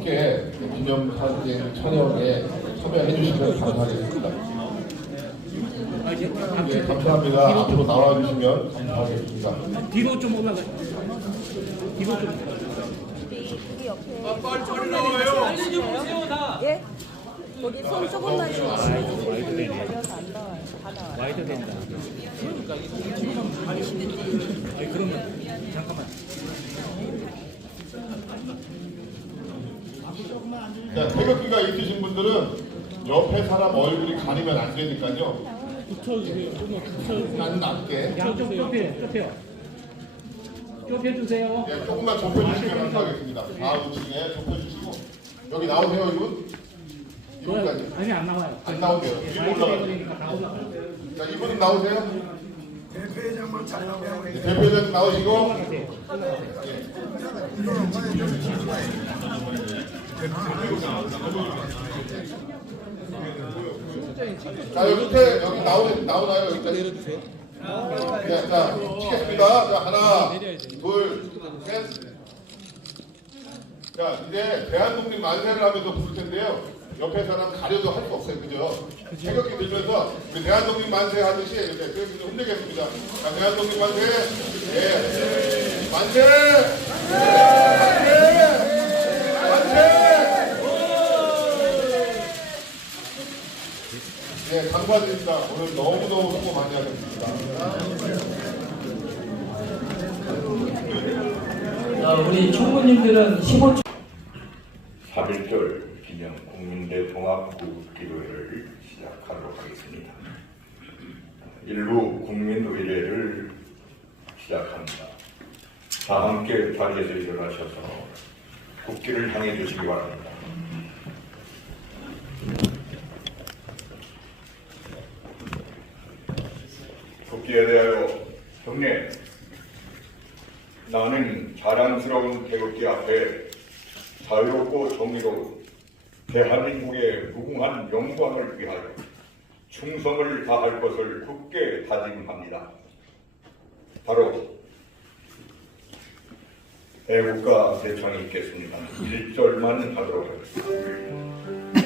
함께 기념사진 촬영에 참여해 주시면 감사하겠습니다. 네, 감사합니다. 앞으로 나와주시면 감사하겠습니다. 뒤로 좀 올라가. 뒤로 좀. 빨리 나와요. 빨리 좀 보세요 다. 예? 거기 손 조금만 좀 걸려서 안 나와요. 다 나와요. 와이드 된다. 아니 그러면 잠깐만. 자, 태극기가 있으신 분들은 옆에 사람 얼굴이 가리면 안 되니까요. 붙여주세요. 나는 낮게. 양쪽 좁혀요. 좁혀주세요. 네, 조금만 좁혀주시면 감사하겠습니다. 우측에 좁혀주시고 여기 나오세요, 이분? 이분까지. 아니 안 나와요. 안 나오세요. 이분 올라가요. 다 올라가요. 자, 이분은 나오세요. 대표회장만 잘 나오고 네, 대표님 나오시고. 자, 여기 밑에 여기 나오나요? 여기까지 내려주세요. 네, 자, 치겠습니다. 자, 하나, 둘, 셋. 자, 이제 대한독립 만세를 하면서 부를 텐데요. 옆에 사람 가려도 할 수 없어요, 그죠? 태극기 들면서 우리 대한독립 만세 하듯이 이렇게 태극기 흔들겠습니다. 자, 대한독립 만세, 예, 만세, 만세. 네, 감사드립니다. 오늘 너무너무 수고 많이 하셨습니다. 자, 우리 총무님들은 15초. 3.1절 기념 국민대 통합구기도회를 시작하도록 하겠습니다. 일부 국민의례를 시작합니다. 다 함께 자리에서 일어나셔서 국기를 향해 주시기 바랍니다. 국기에 대하여 경례. 나는 자랑스러운 태극기 앞에 자유롭고 정의로운 대한민국의 무궁한 영광을 위하여 충성을 다할 것을 굳게 다짐합니다. 바로 애국가 대창이 있겠습니다. 1절만 하도록 하겠습니다.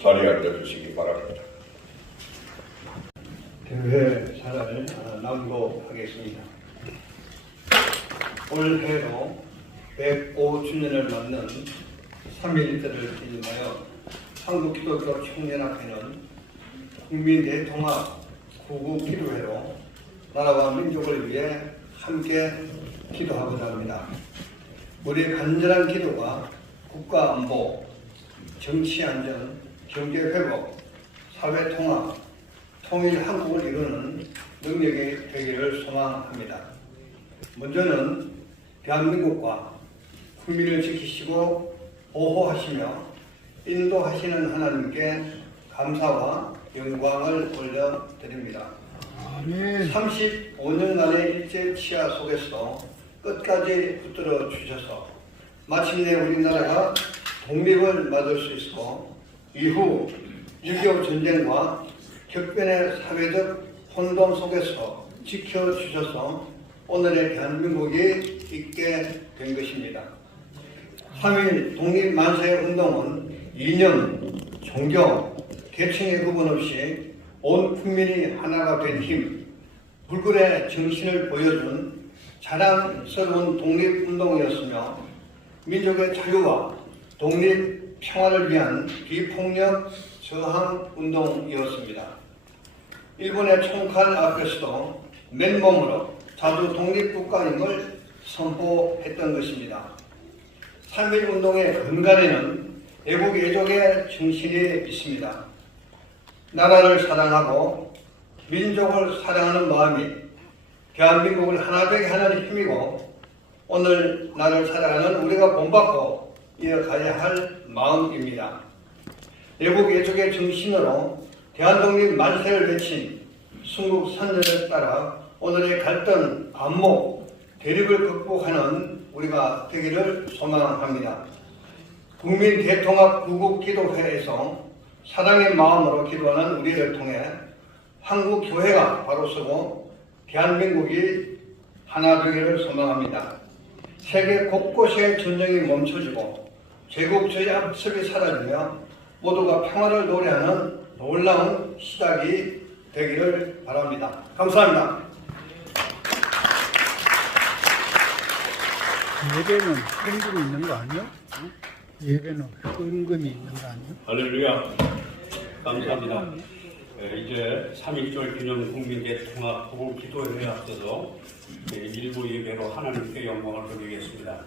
자리에 앉아주시기 바랍니다. 대회 사례를 낭독하겠습니다. 올해로 105주년을 맞는 3.1절을 기념하여 한국기독교 청년학회는 국민대통합 구국기도회로 나라와 민족을 위해 함께 기도하고자 합니다. 우리의 간절한 기도가 국가 안보, 정치 안전, 경제 회복, 사회 통합, 통일 한국을 이루는 능력이 되기를 소망합니다. 먼저는 대한민국과 국민을 지키시고 보호하시며 인도하시는 하나님께 감사와 영광을 올려드립니다. 35년간의 일제 치하 속에서 끝까지 붙들어 주셔서 마침내 우리나라가 독립을 받을 수 있고 이후 6.25 전쟁과 격변의 사회적 혼돈 속에서 지켜주셔서 오늘의 대한민국이 있게 된 것입니다. 3.1 독립만세 운동은 이념, 종교, 계층의 구분 없이 온 국민이 하나가 된 힘, 불굴의 정신을 보여준 자랑스러운 독립운동이었으며 민족의 자유와 독립 평화를 위한 비폭력 저항운동이었습니다. 일본의 총칼 앞에서도 맨몸으로 자주 독립국가임을 선포했던 것입니다. 3.1운동의 근간에는 애국 애족의 정신이 있습니다. 나라를 사랑하고 민족을 사랑하는 마음이 대한민국을 하나 되게 하는 힘이고 오늘 나를 살아가는 우리가 본받고 이어가야 할 마음입니다. 애국 애족의 정신으로 대한독립 만세를 외친 순국선열에 따라 오늘의 갈등, 안목, 대립을 극복하는 우리가 되기를 소망합니다. 국민 대통합 구국기도회에서 사랑의 마음으로 기도하는 우리를 통해 한국 교회가 바로 서고 대한민국이 하나 되기를 소망합니다. 세계 곳곳의 전쟁이 멈춰지고 제국주의 압습이 사라지며 모두가 평화를 노래하는 놀라운 시작이 되기를 바랍니다. 감사합니다. 예배는 헌금이 있는 거 아니요? 예배는 헌금이 있는 거 아니요? 할렐루야. 감사합니다. 이제 3.1절 기념 국민대통합 구국기도회에 앞서서 일부 예배로 하나님께 영광을 돌리겠습니다.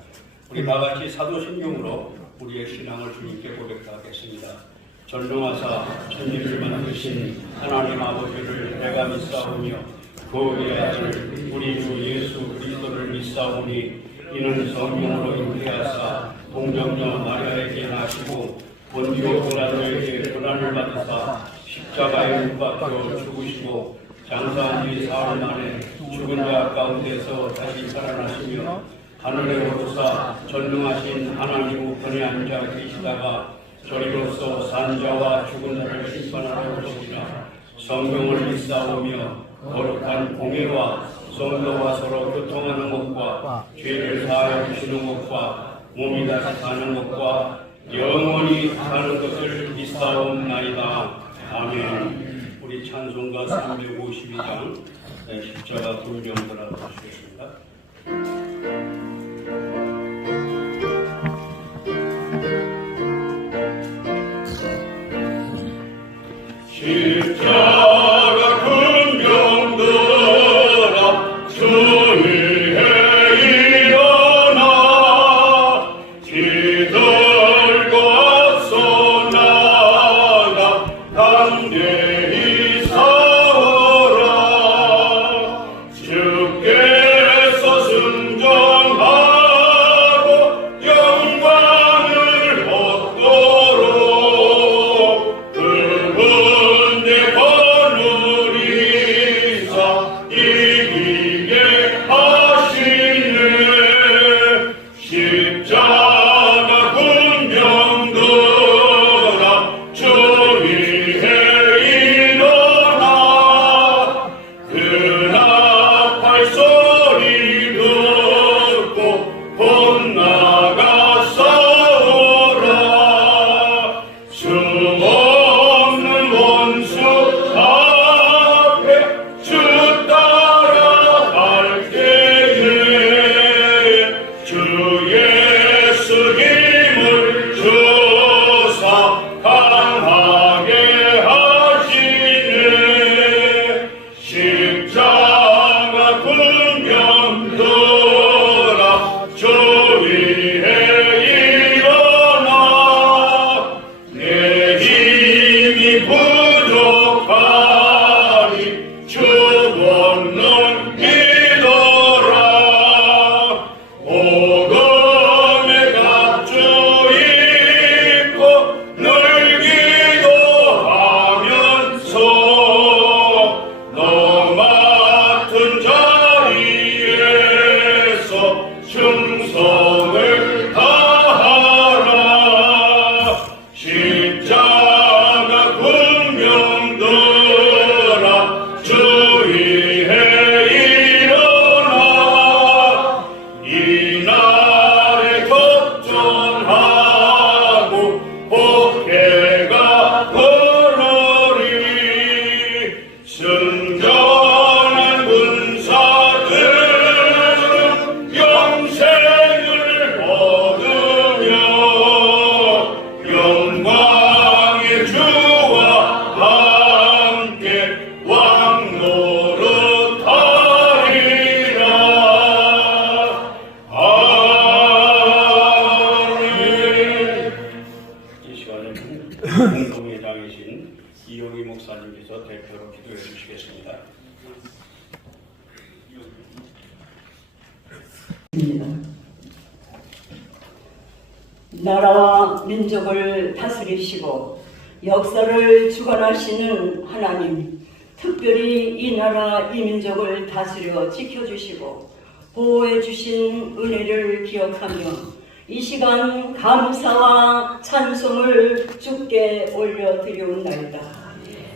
우리 다같이 사도신경으로 우리의 신앙을 주님께 고백하겠습니다. 전능하사 천지를 만드신 하나님 아버지를 내가 믿사오며 그의 아들 우리 주 예수 그리스도를 믿사오니 이는 성령으로 잉태하사 동정녀 마리아에게 나시고 본디오 빌라도에게 고난을 받으사 십자가에 못 박혀 죽으시고 장사한 지 사흘 만에 죽은 자 가운데서 다시 살아나시며 하늘에 오르사 전능하신 하나님 우편에 앉아 계시다가 저리로서 산자와 죽은 자를 심판하러 오시리라. 성경을 믿사오며 거룩한 공예와 성도와 서로 교통하는 것과 죄를 사하여 주시는 것과 몸이 다시 사는 것과 영원히 사는 것을 믿사옵나이다. 아멘. 우리 찬송가 352장 십자가 불경도라 하시겠습니다. 십자가 군경들아 주의 일어나 기들과 쏘나가 담대히 싸워라 주께서 승 나라와 민족을 다스리시고 역사를 주관하시는 하나님, 특별히 이 나라 이 민족을 다스려 지켜주시고 보호해 주신 은혜를 기억하며 이 시간 감사와 찬송을 주께 올려드리옵나이다.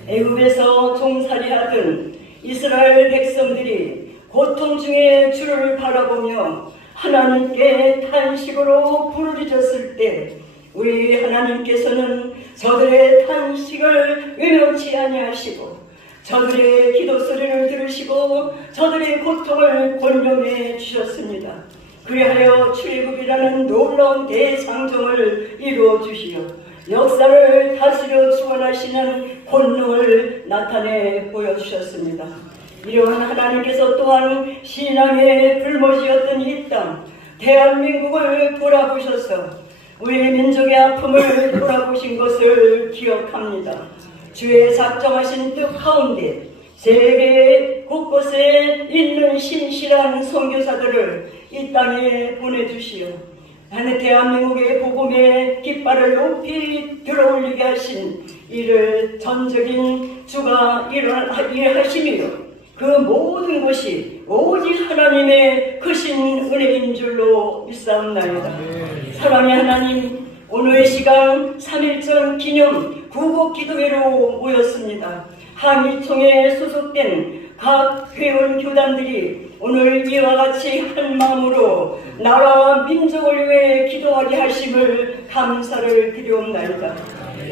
애굽에서 종살이하던 이스라엘 백성들이 고통 중에 주를 바라보며 하나님께 탄식으로 부르짖었을 때 우리 하나님께서는 저들의 탄식을 외면치 아니하시고 저들의 기도 소리를 들으시고 저들의 고통을 권념해 주셨습니다. 그리하여 출애굽이라는 놀라운 대장정을 이루어 주시어 역사를 다스려 주관하시는 권능을 나타내 보여주셨습니다. 이런 하나님께서 또한 신앙의 불모지였던 이 땅 대한민국을 돌아보셔서 우리 민족의 아픔을 돌아보신 것을 기억합니다. 주의 작정하신 뜻 가운데 세계 곳곳에 있는 신실한 선교사들을 이 땅에 보내주시어 하늘 대한민국의 복음의 깃발을 높이 들어올리게 하신 이를 전적인 주가 일하시며 그 모든 것이 오직 하나님의 크신 은혜인 줄로 믿사옵나이다. 사랑의 하나님, 오늘 시간 3.1절 기념 구국기도회로 모였습니다. 한일총에 소속된 각 회원 교단들이 오늘 이와 같이 한 마음으로 나라와 민족을 위해 기도하게 하심을 감사를 드리옵나이다.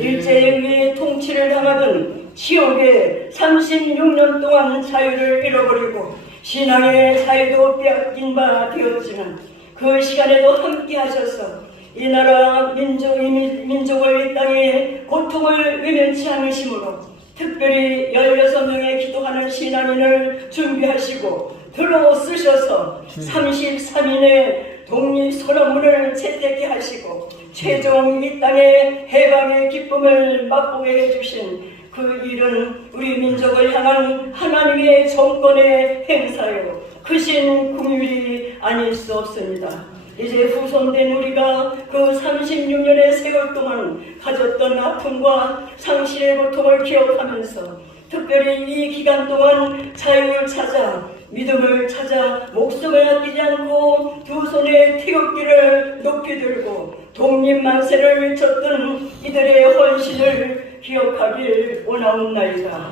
일제에 의해 통치를 당하던 지옥에 36년 동안 자유를 잃어버리고 신앙의 자유도 빼앗긴 바 되었지만 그 시간에도 함께 하셔서 이 나라 민족을 이 땅에 고통을 외면치 않으심으로 특별히 16명의 기도하는 신앙인을 준비하시고 들어 쓰셔서 33인의 독립소나문을 채택케 하시고 최종 이 땅의 해방의 기쁨을 맛보게 해주신 그 일은 우리 민족을 향한 하나님의 정권의 행사요 크신 긍휼이 아닐 수 없습니다. 이제 후손된 우리가 그 36년의 세월 동안 가졌던 아픔과 상실의 고통을 기억하면서 특별히 이 기간 동안 자유를 찾아 믿음을 찾아 목숨을 아끼지 않고 두 손에 태극기를 높이 들고 독립만세를 외쳤던 이들의 헌신을 기억하길 원하옵나이다.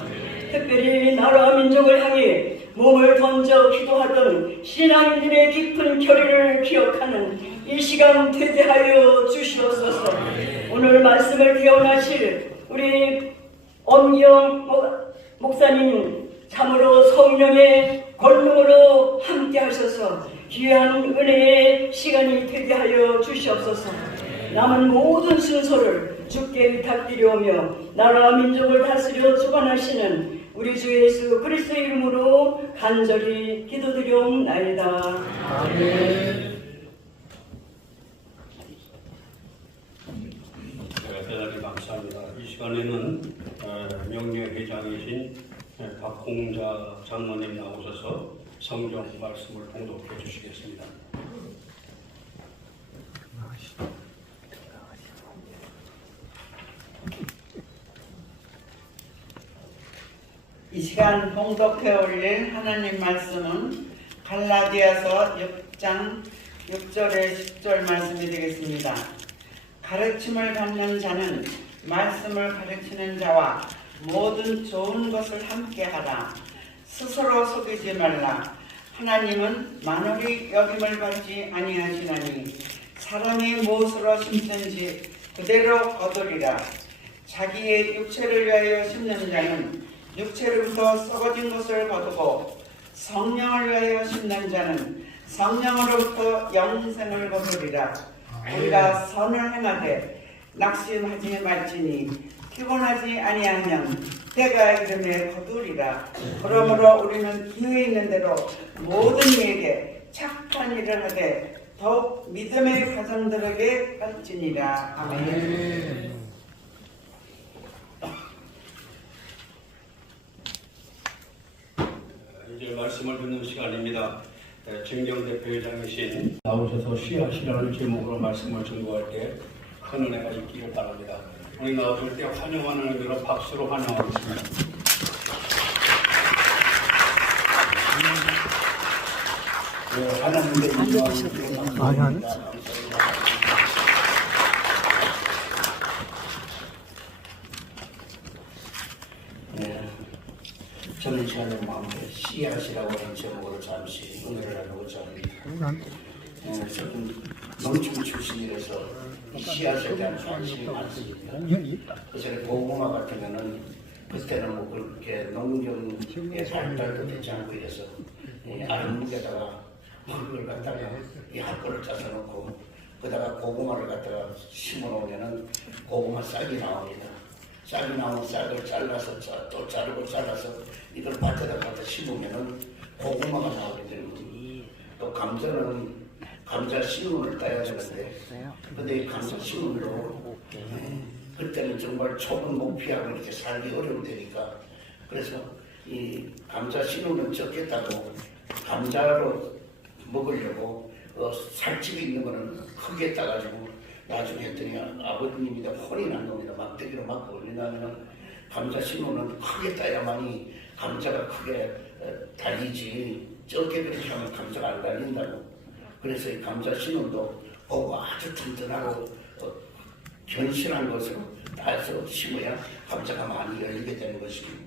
특별히 나라와 민족을 향해 몸을 던져 기도하던 신앙인들의 깊은 결의를 기억하는 이 시간 되게 하여 주시옵소서. 오늘 말씀을 개원하실 우리 엄경 목사님 참으로 성령의 권능으로 함께 하셔서 귀한 은혜의 시간이 되게 하여 주시옵소서. 남은 모든 순서를 주께 위탁드리오며 나라와 민족을 다스려 주관하시는 우리 주 예수 그리스도의 이름으로 간절히 기도드리옵나이다. 아멘. 대단히 감사합니다. 이 시간에는 명예회장이신 박홍자 장로님 나오셔서 성경 말씀을 봉독해 주시겠습니다. 이 시간 봉독해 올릴 하나님 말씀은 갈라디아서 6장 6절에 10절 말씀이 되겠습니다. 가르침을 받는 자는 말씀을 가르치는 자와 모든 좋은 것을 함께 하라. 스스로 속이지 말라. 하나님은 만홀히 여김을 받지 아니하시나니 사람이 무엇으로 심든지 그대로 거두리라. 자기의 육체를 위하여 심는 자는 육체로부터 썩어진 것을 거두고 성령을 위하여 심는 자는 성령으로부터 영생을 거두리라. 우리가 선을 행하되 낙심하지 말지니 피곤하지 아니하면 때가 이름에 거두리라. 그러므로 우리는 기회 있는 대로 모든 이에게 착한 일을 하되 더욱 믿음의 가정들에게 할지니라. 아멘. 이제 말씀을 듣는 시간입니다. 증경대표회장이신 나오셔서 씨앗이라는 제목으로 말씀을 전구할 때 큰 은혜가 있기를 바랍니다. 우리 나오실 때 환영하는 의미로 박수로 환영하겠습니다. 네, 하나님의 인도하심으로 네, 저는 제 안에 마음에 씨앗이라고 하는 제목으로 잠시 은혜를 나누고자 합니다. 저는 농촌 출신이라서 이 씨앗에 대한 관심이 많습니다. 그전에 고구마 같은 거는 그때는 뭐 그렇게 농경의 발달도 되지 않고 이래서 아랫목에다가 물을 갖다가 이 학교를 짜서 놓고 그다가 고구마를 갖다가 심어 놓으면은 고구마 싹이 나옵니다. 싹이 나오면 싹을 잘라서 또 자르고 잘라서 이걸 밭에다 갖다 심으면은 고구마가 나오게 되는 겁니다. 또 감자는 감자 씨눈을 따야 되는데 근데 이 감자 씨눈으로 그때는 정말 좁은 높이하고 이렇게 살기 어려운 데니까 그래서 이 감자 씨눈은 적겠다고 감자로 먹으려고 살집이 있는 거는 크게 따가지고 나중에 했더니 아버님이다 혼이 난 놈이다 막대기로 맞고 올리냐면은 감자 씨눈은 크게 따야만이 감자가 크게 달리지 적게 그렇게 하면 감자가 안 달린다고. 그래서 이 감자 씨눈도 보고 아주 튼튼하고 견실한 것으로 따서 심어야 감자가 많이 열리게 되는 것입니다.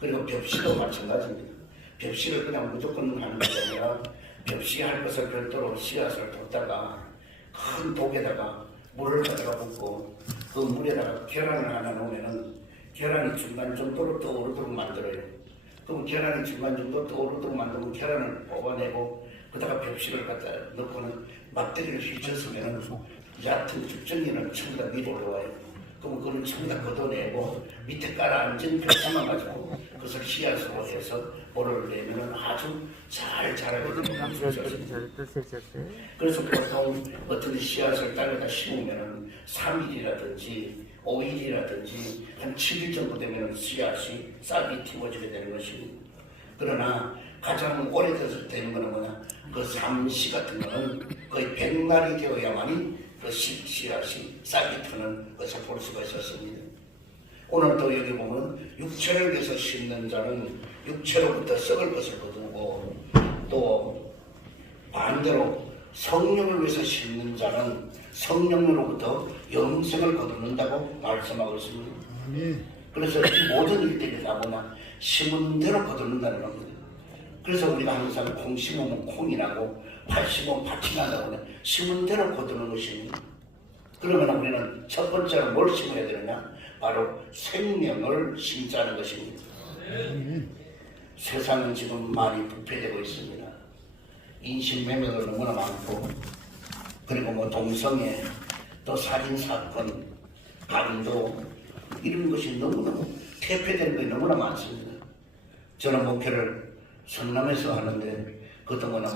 그리고 벽시도 마찬가지입니다. 벽시를 그냥 무조건 하는 것이 아니라 벽시할 것을 별도로 씨앗을 뒀다가 큰 독에다가 물을 갖다가 붓고 그 물에다가 계란을 하나 놓으면은 계란이 중간 정도로 떠오르도록 만들어요. 그럼 계란이 중간 정도 떠오르도록 만들면 계란을 뽑아내고 그다가 벽시를 갖다 넣고는 막대기를 휘쳤으면은 얕은 죽정이는 전부 다 위로 올라와요. 그럼 그걸 전부 다 걷어내고 밑에 깔아앉은 벽 삼아가지고 그것을 씨앗으로 해서 볼을 내면은 아주 잘 자라게 되는 것입니다. 그래서 보통 어떤 씨앗을 땅에다 심으면은 3일이라든지 5일이라든지 한 7일 정도 되면 씨앗이 싹이 틔워지게 되는 것입니다. 그러나 가장 오래돼서 되는 거는 뭐냐? 그 삼시 같은 거는 거의 100날이 되어야만이 그 씨앗이 싹이 트는 것을 볼 수가 있었습니다. 오늘도 여기 보면 육체를 위해서 심는 자는 육체로부터 썩을 것을 거두고 또 반대로 성령을 위해서 심는 자는 성령으로부터 영생을 거두는다고 말씀하고 있습니다. 그래서 이 모든 일들이 다 뭐냐? 심은 대로 거두는다는 겁니다. 그래서 우리가 항상 콩 심으면 콩이 나고 팥 심으면 팥이 난다고 심은 대로 거두는 것입니다. 그러면 우리는 첫 번째로 뭘 심어야 되느냐? 바로 생명을 심자는 것입니다. 세상은 지금 많이 부패되고 있습니다. 인신매매도 너무나 많고 그리고 뭐 동성애 또 살인사건 강도 이런 것이 너무너무 퇴폐되는 것이 너무나 많습니다. 저는 목회를 성남에서 하는데 그것도 뭐냐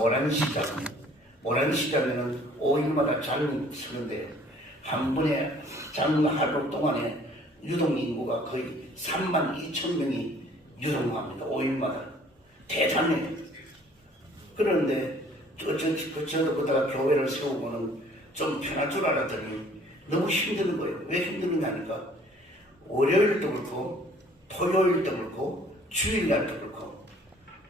모란시장에는 5일마다 장 서는데 한 번에 장 하루 동안에 유동인구가 거의 32,000명이 유동합니다. 5일마다 대단해요. 그런데 저도 그다가 교회를 세우고는 좀 편할 줄 알았더니 너무 힘드는 거예요. 왜 힘드느냐 하니까 월요일도 그렇고 토요일도 그렇고 주일날도 그렇고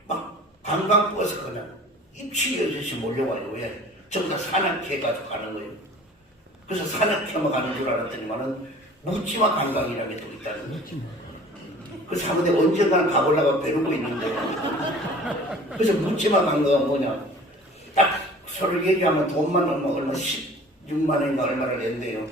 막 관광버스 그냥 입치여듯이 몰려와요. 왜? 전부 다 산악회가지고 가는 거예요. 그래서 산악회만 가는 줄 알았더니만은 묻지마 관광이라는 게 또 있다는 거예요. 그래서 한 번에 언젠가는 가보려고 배우고 있는데 그래서 묻지마 관광은 뭐냐? 딱 서로 얘기하면 돈만 얼마 16만 원인가 얼마를 낸대요.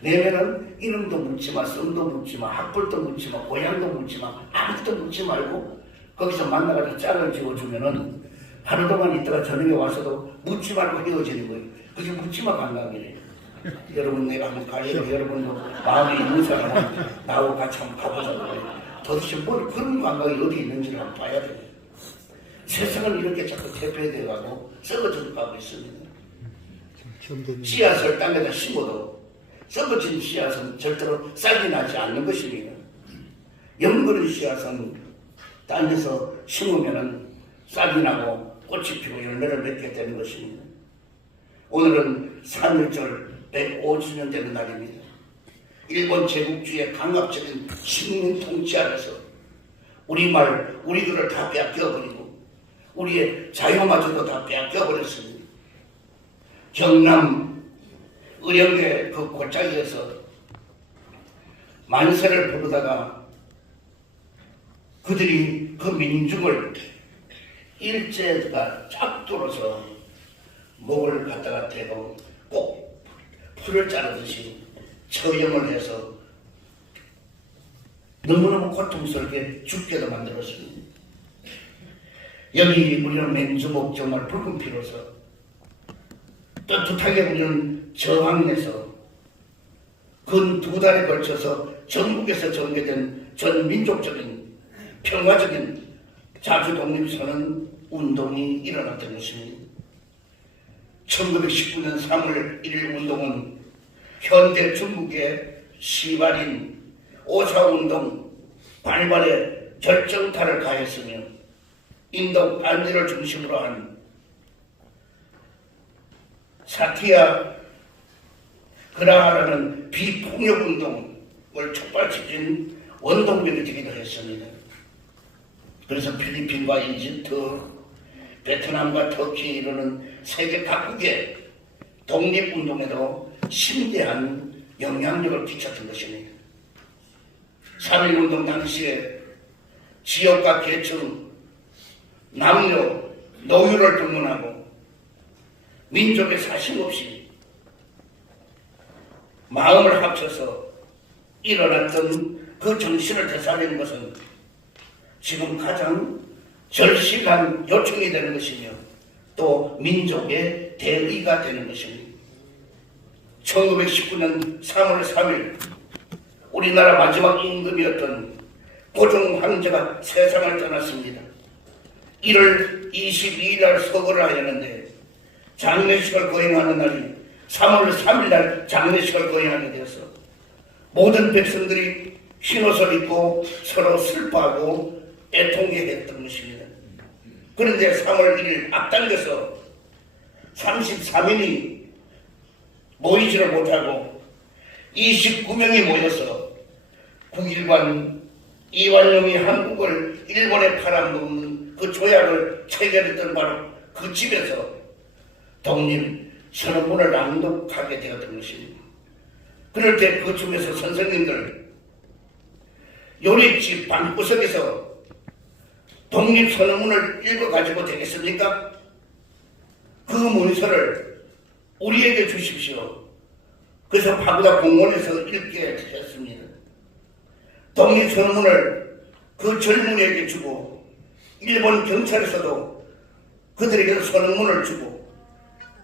내면은 이름도 묻지마, 성도 묻지마, 학벌도 묻지마, 고향도 묻지마, 아무것도 묻지 말고 거기서 만나가지고 짝을 지어주면은 하루 동안 있다가 저녁에 와서도 묻지 말고 헤어지는 거예요. 그게 묻지마 관광이래요. 여러분 내가 한번 가려고 여러분도 마음에 있는 사람은 나하고 같이 한번 가보자고. 도대체 뭘 그런 관광이 어디 있는지를 한번 봐야 돼요. 세상은 이렇게 자꾸 퇴폐되어 가고 썩어져 가고 있습니다. 씨앗을 땅에다 심어도 썩어진 씨앗은 절대로 싹이 나지 않는 것입니다. 영그런 씨앗은 땅에서 심으면 싹이 나고 꽃이 피고 열매를 맺게 되는 것입니다. 오늘은 3.1절 150년 되는 날입니다. 일본 제국주의의 강압적인 식민 통치 아래서 우리말, 우리들을 다 빼앗겨버리고 우리의 자유마저도 다 빼앗겨버렸습니다. 경남 의령대 그 골짜기에서 만세를 부르다가 그들이 그 민중을 일제가 쫙 뚫어서 목을 갖다가 대고 꼭 풀을 자르듯이 처형을 해서 너무너무 고통스럽게 죽게도 만들었습니다. 여기 우리는 맹주목 정말 붉은 피로서 떳떳하게 우리는 저항해서 근 2달에 걸쳐서 전국에서 전개된 전 민족적인 평화적인 자주 독립선언 운동이 일어났던 것입니다. 1919년 3월 1일 운동은 현대 중국의 시발인 오사운동 발발에 결정타를 가했으며 인도 반지를 중심으로 한 사티야 그라하라는 비폭력운동을 촉발시킨 원동력이 되기도 했습니다. 그래서 필리핀과 이집트, 베트남과 터키 이르는 세계 각국의 독립운동에도 심대한 영향력을 끼쳤던 것입니다. 3.1운동 당시에 지역과 계층, 남녀, 노유를 불문하고 민족의 사심 없이 마음을 합쳐서 일어났던 그 정신을 되살리는 것은 지금 가장 절실한 요청이 되는 것이며 또 민족의 대의가 되는 것입니다. 1919년 3월 3일 우리나라 마지막 임금이었던 고종 황제가 세상을 떠났습니다. 1월 22일 날 서거를 하였는데 장례식을 거행하는 날이 3월 3일 날 장례식을 거행하게 되어서 모든 백성들이 흰옷을 입고 서로 슬퍼하고 애통해했던 것입니다. 그런데 3월 1일 앞당겨서 33인이 모이지를 못하고 29명이 모여서 국일관 이완용이 한국을 일본에 팔아먹는 그 조약을 체결했던 바로 그 집에서 독립선언문을 낭독하게 되었던 것입니다. 그럴 때 그 중에서 선생님들 요리집 방구석에서 독립선언문을 읽어가지고 되겠습니까? 그 문서를 우리에게 주십시오. 그래서 파고다 공원에서 읽게 했습니다. 독립선언문을 그 젊은이에게 주고 일본 경찰에서도 그들에게 선언문을 주고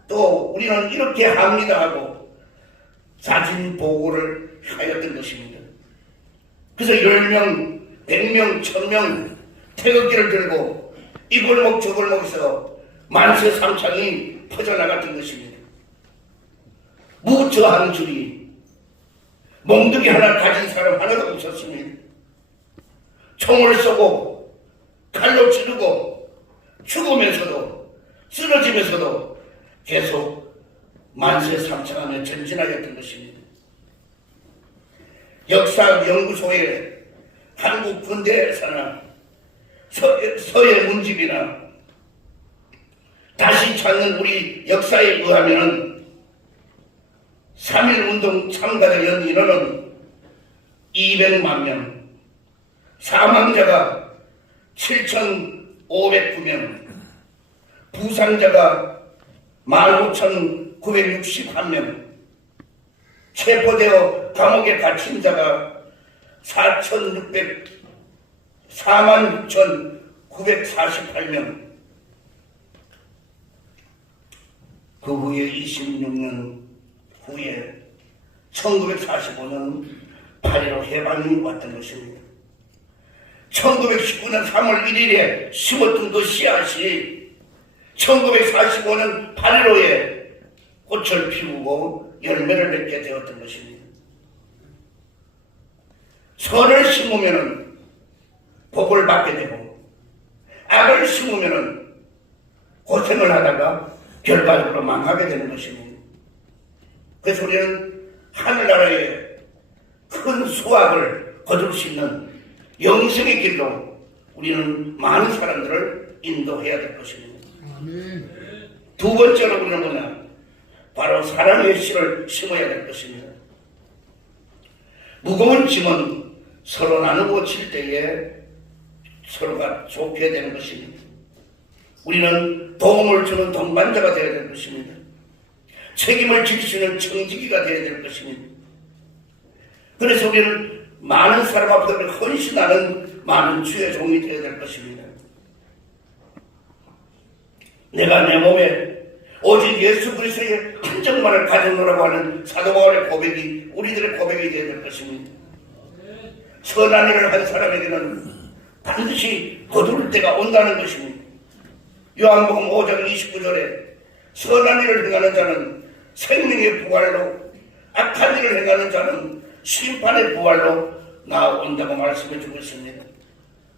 또 우리는 이렇게 합니다 하고 사진 보고를 하였던 것입니다. 그래서 10명, 100명, 1000명 태극기를 들고 이 골목 저 골목에서 만세 삼창이 퍼져나갔던 것입니다. 무저 한 줄이 몽둥이 하나 가진 사람 하나도 없었습니다. 총을 쏘고 칼로 찌르고 죽으면서도 쓰러지면서도 계속 만세 삼창하며 전진하였던 것입니다. 역사연구소의 한국 군대사나 서예 문집이나 다시 찾는 우리 역사에 의하면 3.1운동 참가자 연인원은 200만 명, 사망자가 7,509명, 부상자가 15,961명, 체포되어 감옥에 갇힌 자가 46,948명, 그 후에 26년 후에 1945년 8.15 해방이 왔던 것입니다. 1919년 3월 1일에 심었던 그 씨앗이 1945년 8.15에 꽃을 피우고 열매를 맺게 되었던 것입니다. 선을 심으면 복을 받게 되고 악을 심으면 고생을 하다가 결과적으로 망하게 되는 것입니다. 그래서 우리는 하늘나라에 큰 수확을 거둘 수 있는 영생의 길로 우리는 많은 사람들을 인도해야 될 것입니다. 두 번째로 우리는 뭐냐? 바로 사랑의 씨를 심어야 될 것입니다. 무거운 짐은 서로 나누고 질 때에 서로가 좋게 되는 것입니다. 우리는 도움을 주는 동반자가 되어야 될 것입니다. 책임을 질 수 있는 청지기가 되어야 될 것입니다. 그래서 우리는 많은 사람 앞에 헌신하는 많은 주의 종이 되어야 될 것입니다. 내가 내 몸에 오직 예수 그리스도의 한정만을 가져놓으라고 하는 사도 바울의 고백이 우리들의 고백이 되어야 될 것입니다. 선한 일을 한 사람에게는 반드시 거둘 때가 온다는 것입니다. 요한복음 5장 29절에 선한 일을 행하는 자는 생명의 부활로, 악한 일을 행하는 자는 심판의 부활로 나온다고 말씀해 주고 있습니다.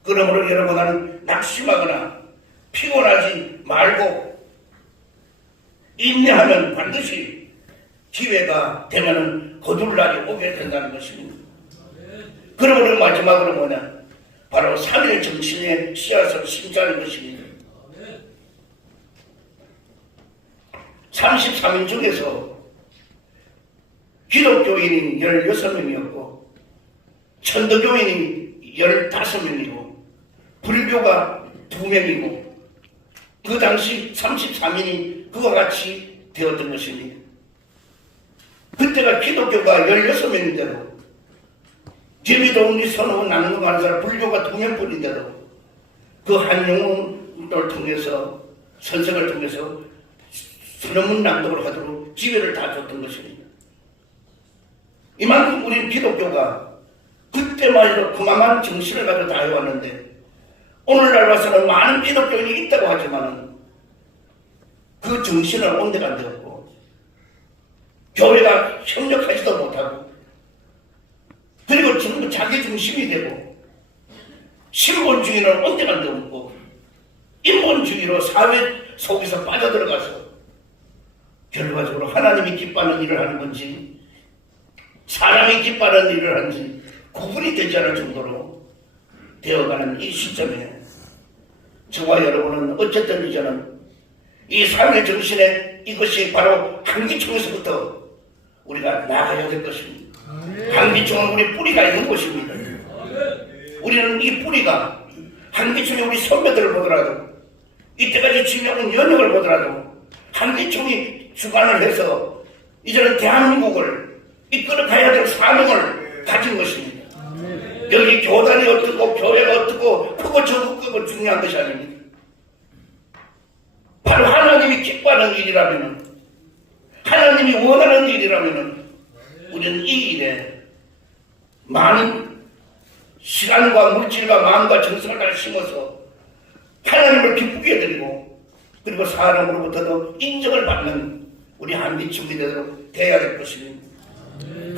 그러므로 여러분은 낙심하거나 피곤하지 말고 인내하면 반드시 기회가 되면은 거둘 날이 오게 된다는 것입니다. 그러므로 마지막으로 뭐냐? 바로 3일 정신의 씨앗을 심자는 것입니다. 33인 중에서 기독교인이 16명이었고 천도교인이 15명이고 불교가 2명이고 그 당시 33인이 그와 같이 되었던 것입니다. 그때가 기독교가 16명인데도 제비도운이 선언을 나누고 하는 사람 불교가 2명뿐인데도 그 한 영혼을 통해서 선생을 통해서 선언문 낭독을 하도록 기회를 다 줬던 것입니다. 이만큼 우리 기독교가 그때만 해도 그만한 정신을 가지고 다 해왔는데 오늘날 와서는 많은 기독교인이 있다고 하지만 그 정신을 온데가 안 되었고 교회가 협력하지도 못하고 그리고 전부 자기 중심이 되고 신본주의는 온데가 안 되었고 인본주의로 사회 속에서 빠져들어가서 결과적으로 하나님이 기뻐하는 일을 하는 건지 사람이 기뻐하는 일을 하는지 구분이 되지 않을 정도로 되어가는 이 시점에 저와 여러분은 어쨌든 이제는 이 삶의 정신에 이것이 바로 한기총에서부터 우리가 나가야 될 것입니다. 한기총은 우리 뿌리가 있는 곳입니다. 우리는 이 뿌리가 한기총이 우리 선배들을 보더라도 이때까지 지내온 연역을 보더라도 한기총이 주관을 해서 이제는 대한민국을 이끌어 가야 될 사명을 가진 것입니다. 여기 교단이 어떻고 교회가 어떻고 크고 적고 크고 중요한 것이 아닙니다. 바로 하나님이 기뻐하는 일이라면 하나님이 원하는 일이라면 우리는 이 일에 많은 시간과 물질과 마음과 정성을 다 심어서 하나님을 기쁘게 해드리고 그리고 사람으로부터도 인정을 받는 우리 한기총이 되도록 돼야 될 것입니다.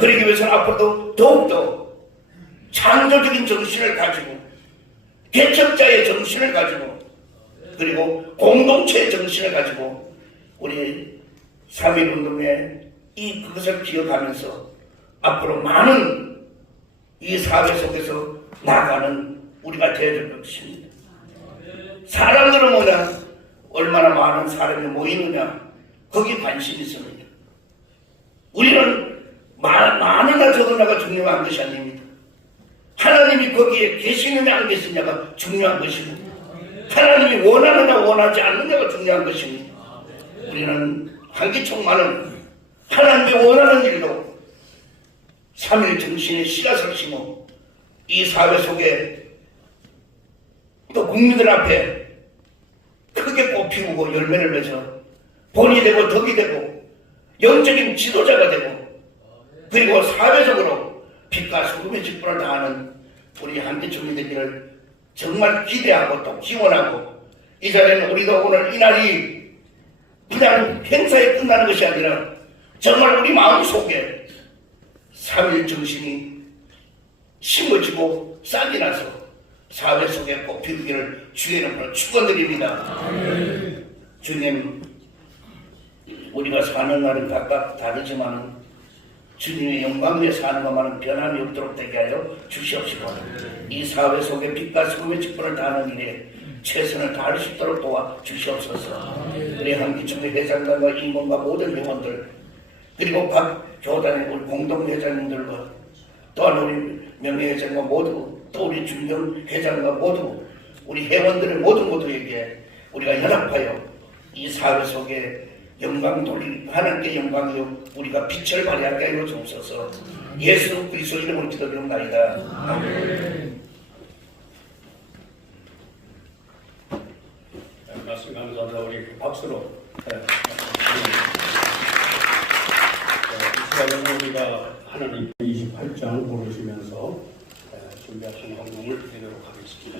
그러기 위해서는 앞으로도 더욱더 창조적인 정신을 가지고 개척자의 정신을 가지고 그리고 공동체의 정신을 가지고 우리 3.1운동의 이 그것을 기억하면서 앞으로 많은 이 사회 속에서 나가는 우리가 되어야 될 것입니다. 사람들은 뭐냐? 얼마나 많은 사람이 모이느냐? 거기에 관심이 있습니다. 우리는 많으나 적으나가 중요한 것이 아닙니다. 하나님이 거기에 계시느냐 안 계시느냐가 중요한 것입니다. 하나님이 원하느냐 원하지 않느냐가 중요한 것입니다. 우리는 한기총만은 하나님이 원하는 일로 3.1 정신의 씨앗을 심어 이 사회 속에 또 국민들 앞에 크게 꽃피우고 열매를 맺어 본이 되고 덕이 되고 영적인 지도자가 되고 그리고 사회적으로 빛과 소금의 직분을 다하는 우리 한기총이 되기를 정말 기대하고 또 기원하고 이 자리에는 우리도 오늘 이 날이 그냥 행사에 끝나는 것이 아니라 정말 우리 마음속에 3.1 정신이 심어지고 싹이 나서 사회 속에 꽃피우기를 주의 이름으로 축원드립니다. 주님, 우리가 사는 날은 각각 다르지만 주님의 영광 위에 사는 것만은 변함이 없도록 되게 하여 주시옵시고, 이 사회 속에 빛과 소금의 직분을 다하는 일에 최선을 다할 수 있도록 도와 주시옵소서. 우리 한기총회 회장단과 임원과 모든 회원들, 그리고 각 교단의 우리 공동회장님들과 또한 우리 명예회장과 모두, 또 우리 중경 회장과 모두, 우리 회원들의 모두에게 우리가 연합하여 이 사회 속에 영광 돌리 하나님께 영광이요 우리가 빛을 발휘하게 하여 주옵소서. 예수 그리스도 이름으로 기도드립니다. 아멘. 말씀 감사합니다. 우리 박수로. 이 시간에 우리가 하나님 28장 고르시면서 준비하신 헌금을 드리도록 하겠습니다.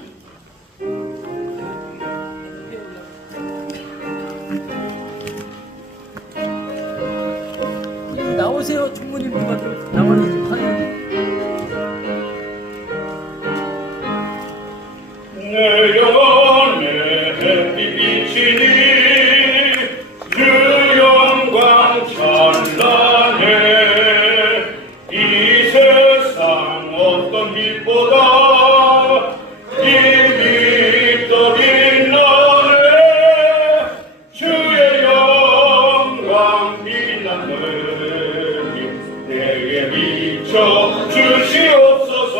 나오세요, 총무님 누가 나와서 하나요? 내 영혼에 햇빛 비치니 그 영광 찬란해. 이 세상 어떤 빛보다 빛이 더 빛나네. 주의 영광 빛나네. 내게 비춰 주시옵소서.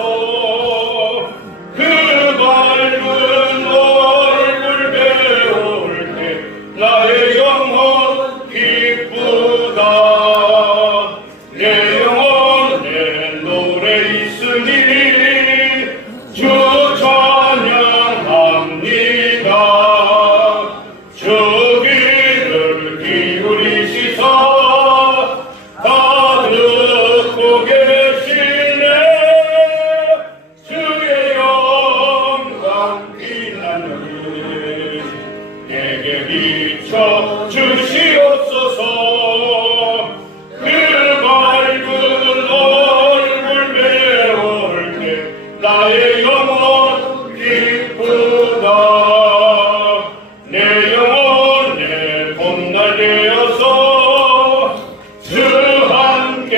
그 밝은 얼굴 배울 때 나의 영혼 기쁘다. 내 영혼에 노래 있으니 주 찬양합니다. 주 귀를 기울이시사 다 듣고 계시네. 주의 영광 빛나는 내게 비춰 주시옵소서. 그 밝은 얼굴 배울 때 나의 영혼 기쁘다. 내 영혼에 봄날 되어서 주 함께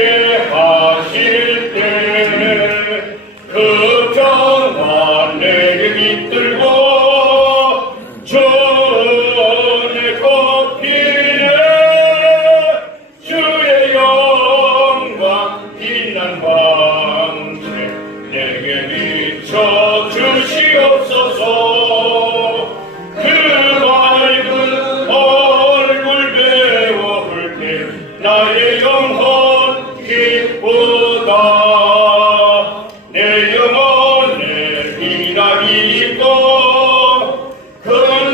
하실 때 그 평화 내게 깃들고 전에 걷히네. 주의 영광 빛난 광채 내게 비춰 주시옵소서. 그 밝은 얼굴 배울 때 나의 영혼 기쁘다. 내 영혼에 희락이 있고 큰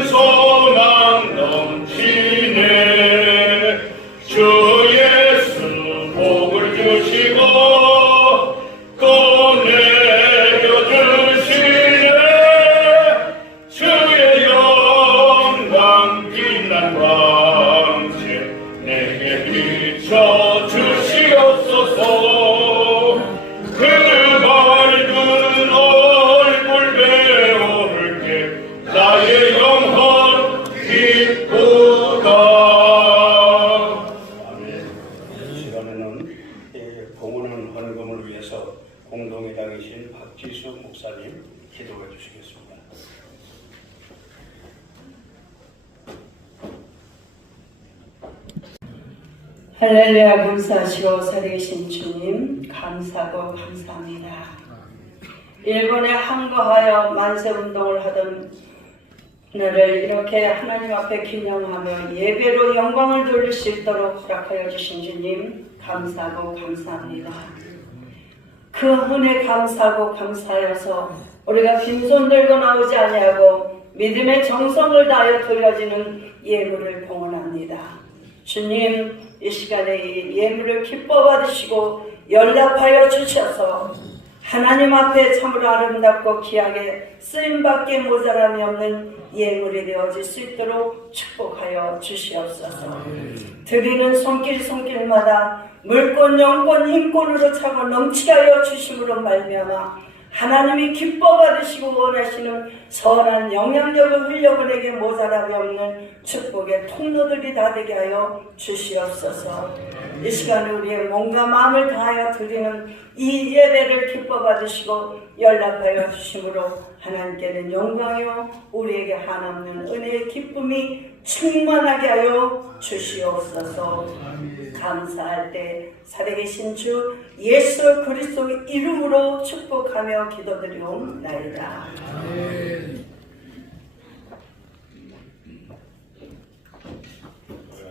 소망 넘치네. 주 예수 복을 주시고 꺼내려 주시네. 주의 영광 빛난 광채 내게 비춰 주시옵소서. 그 밝은 얼굴 배울 때 나의 영혼 기쁘다. 이 시간에는 공헌한 헌금을 위해서 공동회장이신 박지수 목사님 기도해 주시겠습니다. 할렐루야. 감사하시고 살아계신 주님 감사하고 감사합니다. 일본에 항거하여 만세운동을 하던 나를 이렇게 하나님 앞에 기념하며 예배로 영광을 돌릴 수 있도록 허락하여 주신 주님 감사하고 감사합니다. 그 은혜 감사하고 감사하여서 우리가 빈손 들고 나오지 아니하고 믿음의 정성을 다하여 드려지는 예물을 봉헌합니다. 주님, 이 시간에 이 예물을 기뻐 받으시고 연락하여 주셔서 하나님 앞에 참으로 아름답고 귀하게 쓰임받게 모자람이 없는 예물이 되어질 수 있도록 축복하여 주시옵소서. 드리는 손길마다 물권, 영권, 힘권으로 차고 넘치게 하여 주심으로 말미암아 하나님이 기뻐 받으시고 원하시는 선한 영향력을 흘려보내게 모자람이 없는 축복의 통로들이 다 되게 하여 주시옵소서. 이 시간에 우리의 몸과 마음을 다하여 드리는 이 예배를 기뻐 받으시고 연락하여 주심으로 하나님께는 영광이요 우리에게 한없는 은혜의 기쁨이 충만하게 하여 주시옵소서. 감사할 때 살아계신 주 예수 그리스도의 이름으로 축복하며 기도드리옵나이다.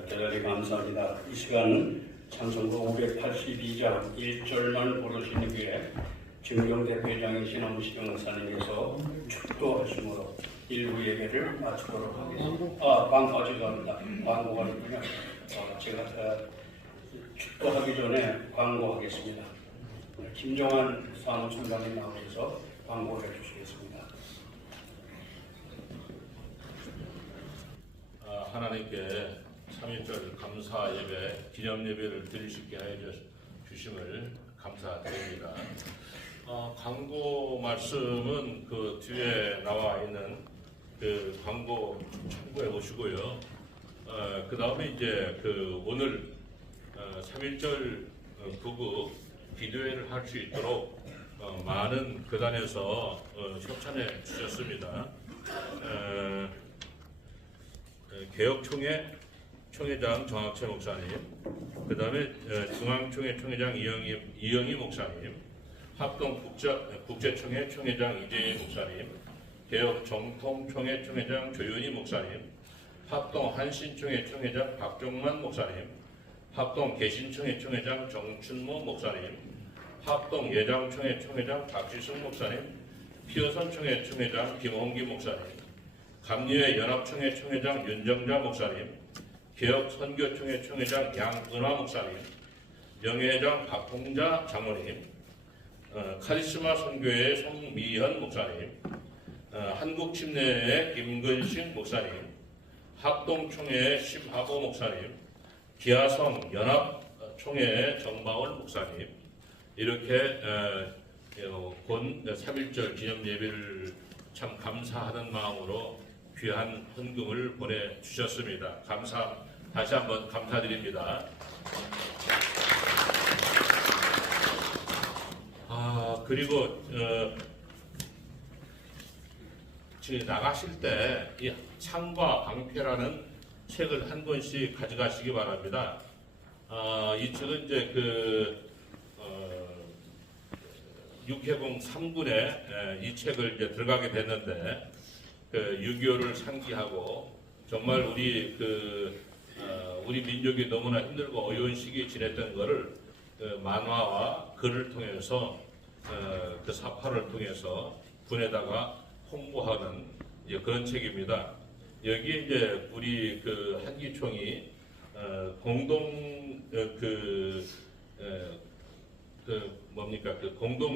대단히 감사합니다. 이 시간은 찬송가 582장 1절만 부르시는 후에 김경대 회장이신 엄시경 목사님께서 축도하심으로 일부 예배를 마치도록 하겠습니다. 죄송합니다. 광고가 있군요. 제가 축도하기 전에 광고하겠습니다. 김정환 사무총장님 나오셔서 광고를 해주시겠습니다. 하나님께 3.1절 감사 예배, 기념 예배를 드릴 수 있게 하여 주심을 감사드립니다. 광고 말씀은 그 뒤에 나와 있는 그 광고 참고해 보시고요. 그 다음에 이제 그 오늘 3.1절 부부 기도회를 할 수 있도록 많은 교단에서 협찬해 주셨습니다. 개혁총회 총회장 정학채 목사님, 그 다음에 중앙총회 총회장 이영희 목사님, 합동 국제총회 총회장 이재희 목사님, 개혁 정통총회 총회장 조윤희 목사님, 합동 한신총회 총회장 박종만 목사님, 합동 개신총회 총회장 정춘모 목사님, 합동 예장총회 총회장 박지숙 목사님, 피어선총회 총회장 김홍기 목사님, 감리회 연합총회 총회장 윤정자 목사님, 개혁선교총회 총회장 양은화 목사님, 명예회장 박홍자 장로님, 카리스마 선교회 송미현 목사님, 한국침례회 김근식 목사님, 합동총회 심하보 목사님, 기아성 연합총회 정마을 목사님, 이렇게 본 3.1절 기념 예배를 참 감사하는 마음으로 귀한 헌금을 보내주셨습니다. 다시 한번 감사드립니다. 그리고 지금 나가실 때 이 창과 방패라는 책을 한 권씩 가져가시기 바랍니다. 이 책은 이제 육해공 3군에 이 책을 이제 들어가게 됐는데 6.25를 상기하고 정말 우리 민족이 너무나 힘들고 어려운 시기에 지냈던 것을 만화와 글을 통해서 그 사파를 통해서 군에다가 홍보하는 그런 책입니다. 여기에 이제 우리 한기총이 공동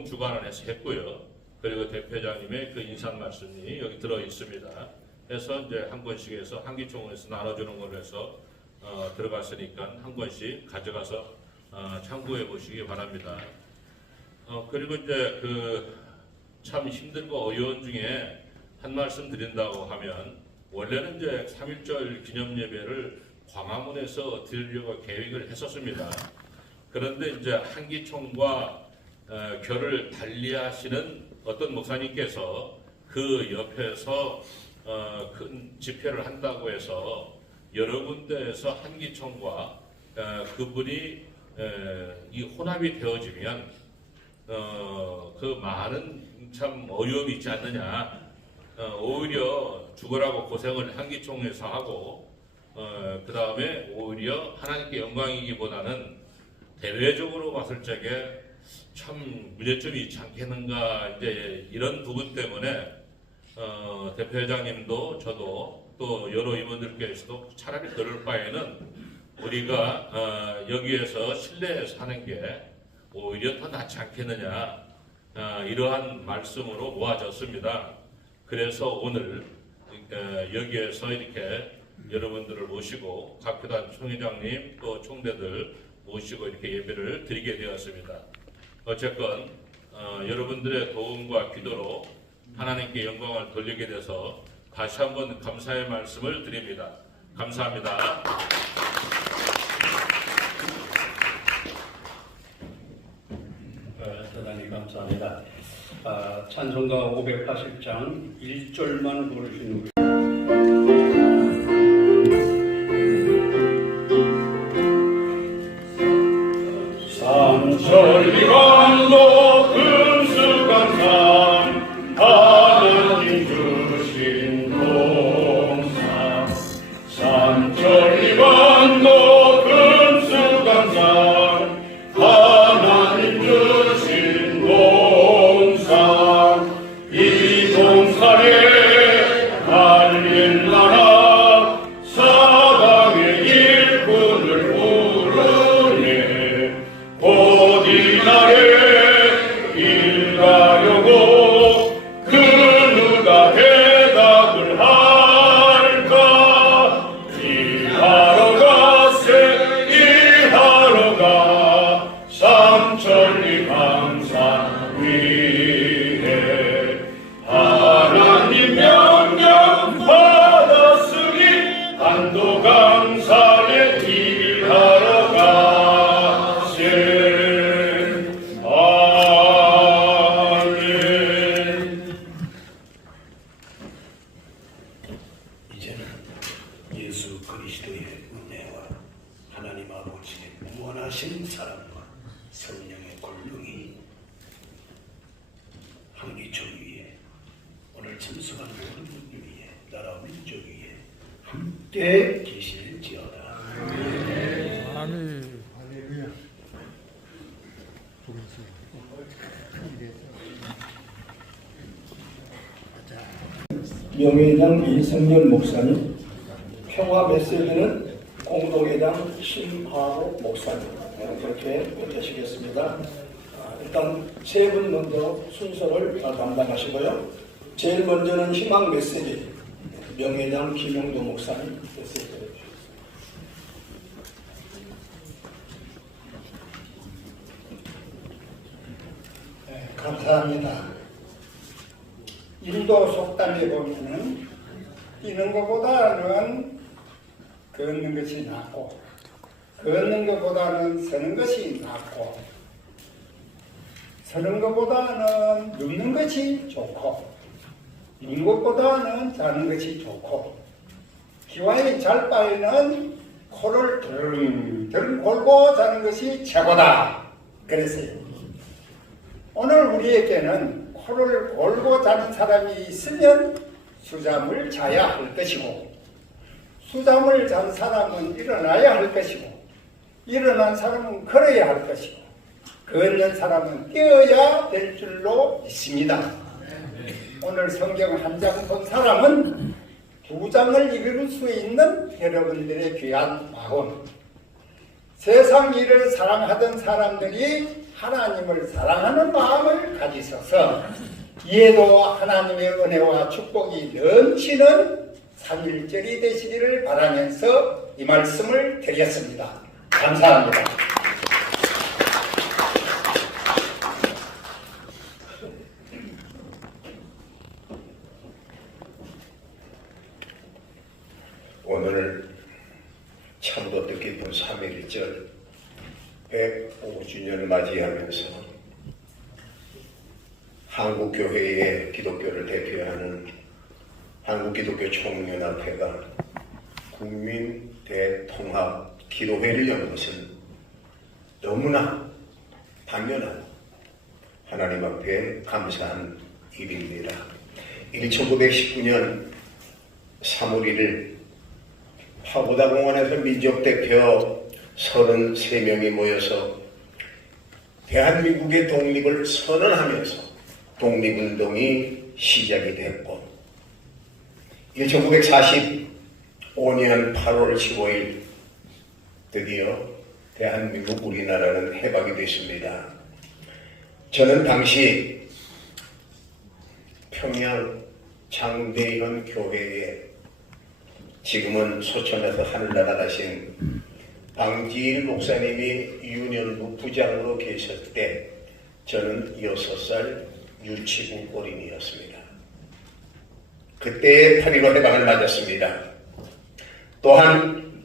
주관을 해서 했고요. 그리고 대표장님의 인상 말씀이 여기 들어 있습니다. 해서 이제 한 권씩 해서 한기총에서 나눠주는 걸로 해서 들어갔으니까 한 권씩 가져가서 참고해 보시기 바랍니다. 그리고 이제 참 힘들고 어려운 중에 한 말씀 드린다고 하면 원래는 이제 3.1절 기념 예배를 광화문에서 드리려고 계획을 했었습니다. 그런데 이제 한기총과 결을 달리하시는 어떤 목사님께서 그 옆에서 큰 집회를 한다고 해서 여러 군데에서 한기총과 그분이 이 혼합이 되어지면 그 많은 참 어려움이 있지 않느냐. 오히려 죽으라고 고생을 한기총에서 하고 그 다음에 오히려 하나님께 영광이기보다는 대외적으로 봤을 적에 참 문제점이 있지 않겠는가, 이제 이런 부분 때문에 대표회장님도 저도 또 여러 임원들께서도 차라리 그럴 바에는 우리가 여기에서 실내에서 하는 게 오히려 더 낫지 않겠느냐, 이러한 말씀으로 모아졌습니다. 그래서 오늘 여기에서 이렇게 여러분들을 모시고 각 교단 총회장님 또 총대들 모시고 이렇게 예배를 드리게 되었습니다. 어쨌건 여러분들의 도움과 기도로 하나님께 영광을 돌리게 돼서 다시 한번 감사의 말씀을 드립니다. 감사합니다. 대단히 감사합니다. 찬송가 580장 1절만 부르신 우리 산천리강 높은 수강산 하나님 주신 동산 산천리강 높은 수강산 하나님 주신 동산 이 동산에 달릴 나라 사방의 일꾼을 부르네 어디나에 일가려고 그 누가 대답을 할까 일하러 가세 일하러 가 삼천리 강산 위에 하나님 명령 받았으니 안도 강산에 일하러 가세 이제는 예수 그리스도의 은혜와 하나님 아버지의 무한하신 사랑과 성령의 권능이 한기초 위에 오늘 참석한 모든 분들 위에 나라 민족 위에 함께 계실지어다. 명예회장 이승열 목사님, 평화 메시지는 공동회장 심하고 목사님, 그렇게 되시겠습니다. 일단 세 분 먼저 순서를 담당하시고요. 제일 먼저는 희망 메시지, 명예회장 김용도 목사님 메시지 해주시겠습니다. 네, 감사합니다. 인도 속담에 보면은 뛰는 것보다는 걷는 것이 낫고 걷는 것보다는 서는 것이 낫고 서는 것보다는 눕는 것이 좋고 눕는 것보다는 자는 것이 좋고 기와의 잘 바에는 코를 드릉드릉 골고 자는 것이 최고다 그랬어요. 오늘 우리에게는 코를 골고 자는 사람이 있으면 수잠을 자야 할 것이고 수잠을 잔 사람은 일어나야 할 것이고 일어난 사람은 걸어야 할 것이고 걷는 사람은 뛰어야 될 줄로 믿습니다. 오늘 성경 한 장 본 사람은 두 장을 읽을 수 있는 여러분들의 귀한 마음, 세상 일을 사랑하던 사람들이 하나님을 사랑하는 마음을 가지셔서 이에도 하나님의 은혜와 축복이 넘치는 3.1절이 되시기를 바라면서 이 말씀을 드렸습니다. 감사합니다. 오늘 참도 뜻깊은 3.1절 105주년을 맞이하면서 한국교회의 기독교를 대표하는 한국기독교총연합회가 국민대통합 기도회를 연 것은 너무나 당연한 하나님 앞에 감사한 일입니다. 1919년 3월 1일 파고다공원에서 민족대표 33명이 모여서 대한민국의 독립을 선언하면서 독립운동이 시작이 됐고 1945년 8월 15일 드디어 대한민국 우리나라는 해방이 됐습니다. 저는 당시 평양 장대현 교회에 지금은 소천에서 하늘나라 가신 방지일 목사님이 유년부 부장으로 계셨을 때 저는 6살 유치부 어린이였습니다. 그때의 8.15 해방을 맞았습니다. 또한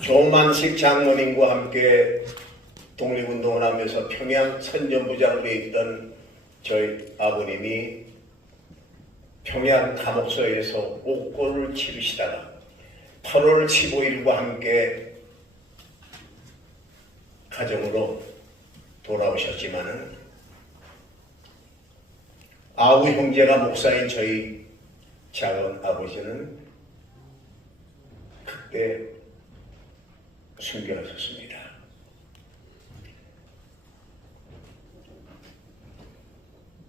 조만식 장로님과 함께 독립운동을 하면서 평양 선전부장으로 있던 저희 아버님이 평양 감옥소에서 옥고를 치르시다가 8월 15일과 함께 가정으로 돌아오셨지만은 아우 형제가 목사인 저희 작은 아버지는 그때 순교하셨습니다.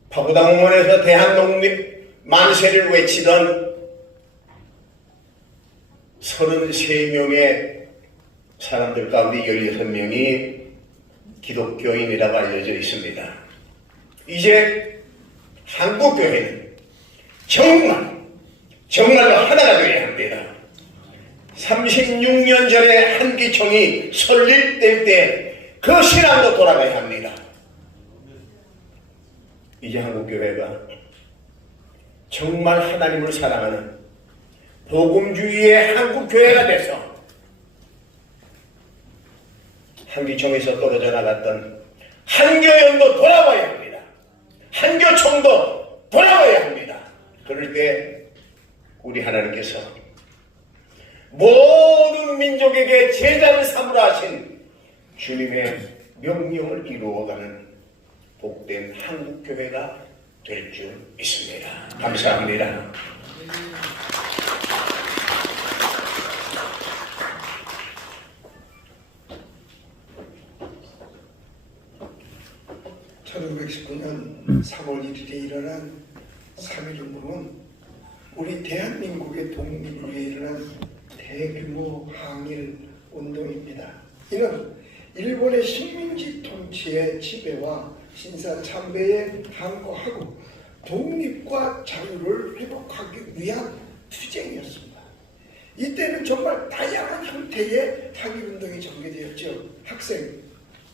파고당원에서 대한독립 만세를 외치던 33명의 사람들 가운데 16명이 기독교인이라고 알려져 있습니다. 이제 한국교회는 정말로 하나가 되어야 합니다. 36년 전에 한기총이 설립될 때 그 신앙도 돌아가야 합니다. 이제 한국교회가 정말 하나님을 사랑하는 복음주의의 한국교회가 돼서 한기총에서 떨어져 나갔던 한교연도 돌아와야 합니다. 한교총도 돌아와야 합니다. 그럴 때 우리 하나님께서 모든 민족에게 제자를 삼으라 하신 주님의 명령을 이루어가는 복된 한국교회가 될 줄 믿습니다. 감사합니다. (1919년 3월 1일에) 일어난 3.1운동은 우리 대한민국의 독립을 위해 일어난 대규모 항일 운동입니다. 이는 일본의 식민지 통치의 지배와 신사참배에 항거하고 독립과 자유를 회복하기 위한 투쟁이었습니다. 이때는 정말 다양한 형태의 항일운동이 전개되었죠. 학생,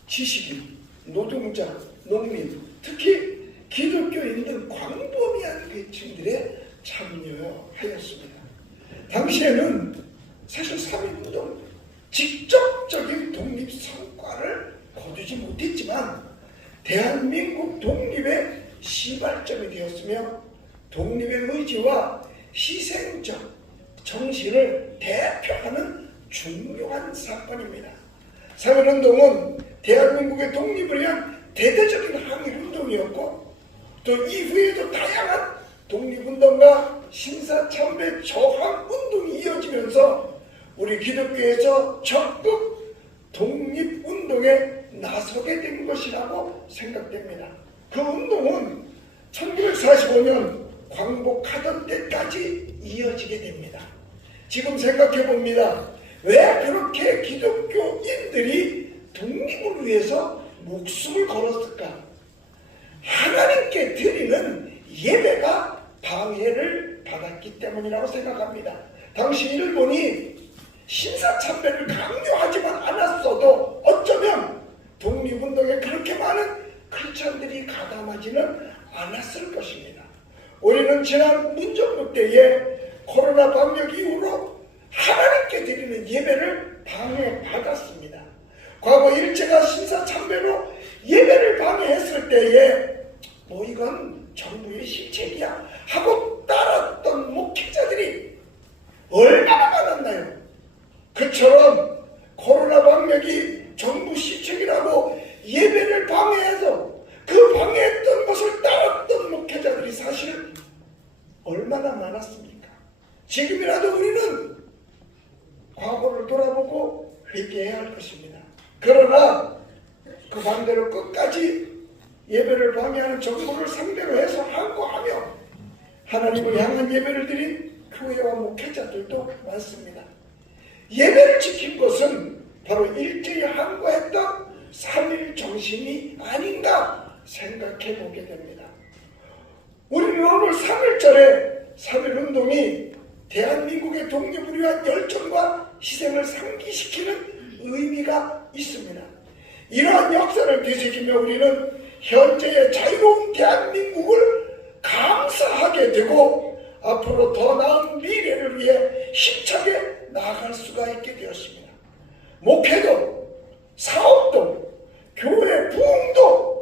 지식인, 노동자, 농민, 특히 기독교인 등 광범위한 계층들의 참여하였습니다. 당시에는 사실 3.1운동 직접적인 독립 성과를 거두지 못했지만 대한민국 독립의 시발점이 되었으며 독립의 의지와 희생적 정신을 대표하는 중요한 사건입니다. 3.1운동은 대한민국의 독립을 위한 대대적인 항일운동이었고 또 이후에도 다양한 독립운동과 신사참배 저항운동이 이어지면서 우리 기독교에서 적극 독립운동에 나서게 된 것이라고 생각됩니다. 그 운동은 1945년 광복하던 때까지 이어지게 됩니다. 지금 생각해 봅니다. 왜 그렇게 기독교인들이 독립을 위해서 목숨을 걸었을까? 하나님께 드리는 예배가 방해를 받았기 때문이라고 생각합니다. 당시 일본이 신사참배를 강요하지만 않았어도 어쩌면 독립운동에 그렇게 많은 크리스찬들이 가담하지는 않았을 것입니다. 우리는 지난 문정부 때에 코로나 방역 이후로 하나님께 드리는 예배를 방해받았습니다. 과거 일제가 신사참배로 예배를 방해했을 때에 이건 정부의 실책이야 하고 따랐던 목회자들이 얼마나 많았나요? 그처럼 코로나 방역이 정부 실책이라고 예배를 방해해서 그 방해했던 것을 따랐던 목회자들이 사실 얼마나 많았습니까? 지금이라도 우리는 과거를 돌아보고 회개해야 할 것입니다. 그러나 그 반대로 끝까지 예배를 방해하는 정부를 상대로 해서 항거하며 하나님을 향한 예배를 드린 교회와 목회자들도 많습니다. 예배를 지킨 것은 바로 일제히 항거했던 3.1 정신이 아닌가 생각해 보게 됩니다. 우리는 오늘 3.1절에 3.1운동이 대한민국의 독립을 위한 열정과 희생을 상기시키는 의미가 있습니다. 이러한 역사를 되새기며 우리는 현재의 자유로운 대한민국을 감사하게 되고 앞으로 더 나은 미래를 위해 힘차게 나아갈 수가 있게 되었습니다. 목회도, 사업도, 교회 부흥도,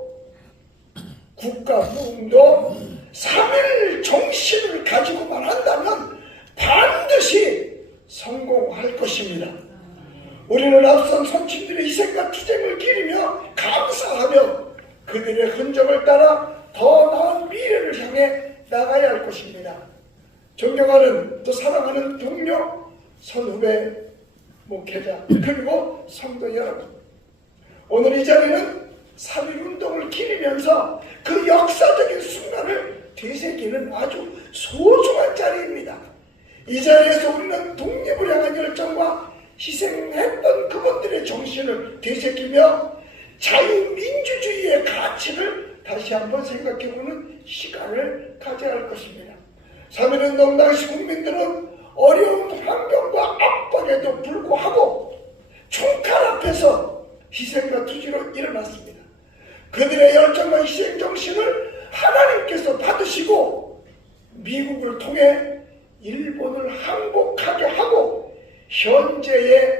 국가 부흥도 3일 정신을 가지고만 한다면 반드시 성공할 것입니다. 우리는 앞선 선친들의 희생과 투쟁을 기리며 감사하며 그들의 흔적을 따라 더 나은 미래를 향해 나가야 할 것입니다. 존경하는 또 사랑하는 동료, 선후배, 목회자 그리고 성도 여러분, 오늘 이 자리는 3.1운동을 기리면서 그 역사적인 순간을 되새기는 아주 소중한 자리입니다. 이 자리에서 우리는 독립을 향한 열정과 희생했던 그분들의 정신을 되새기며 자유민주주의의 가치를 다시 한번 생각해보는 시간을 가져야 할 것입니다. 3.1운동 당시 국민들은 어려운 환경과 압박에도 불구하고 총칼 앞에서 희생과 투지로 일어났습니다. 그들의 열정과 희생 정신을 하나님께서 받으시고 미국을 통해 일본을 항복하게 하고 현재의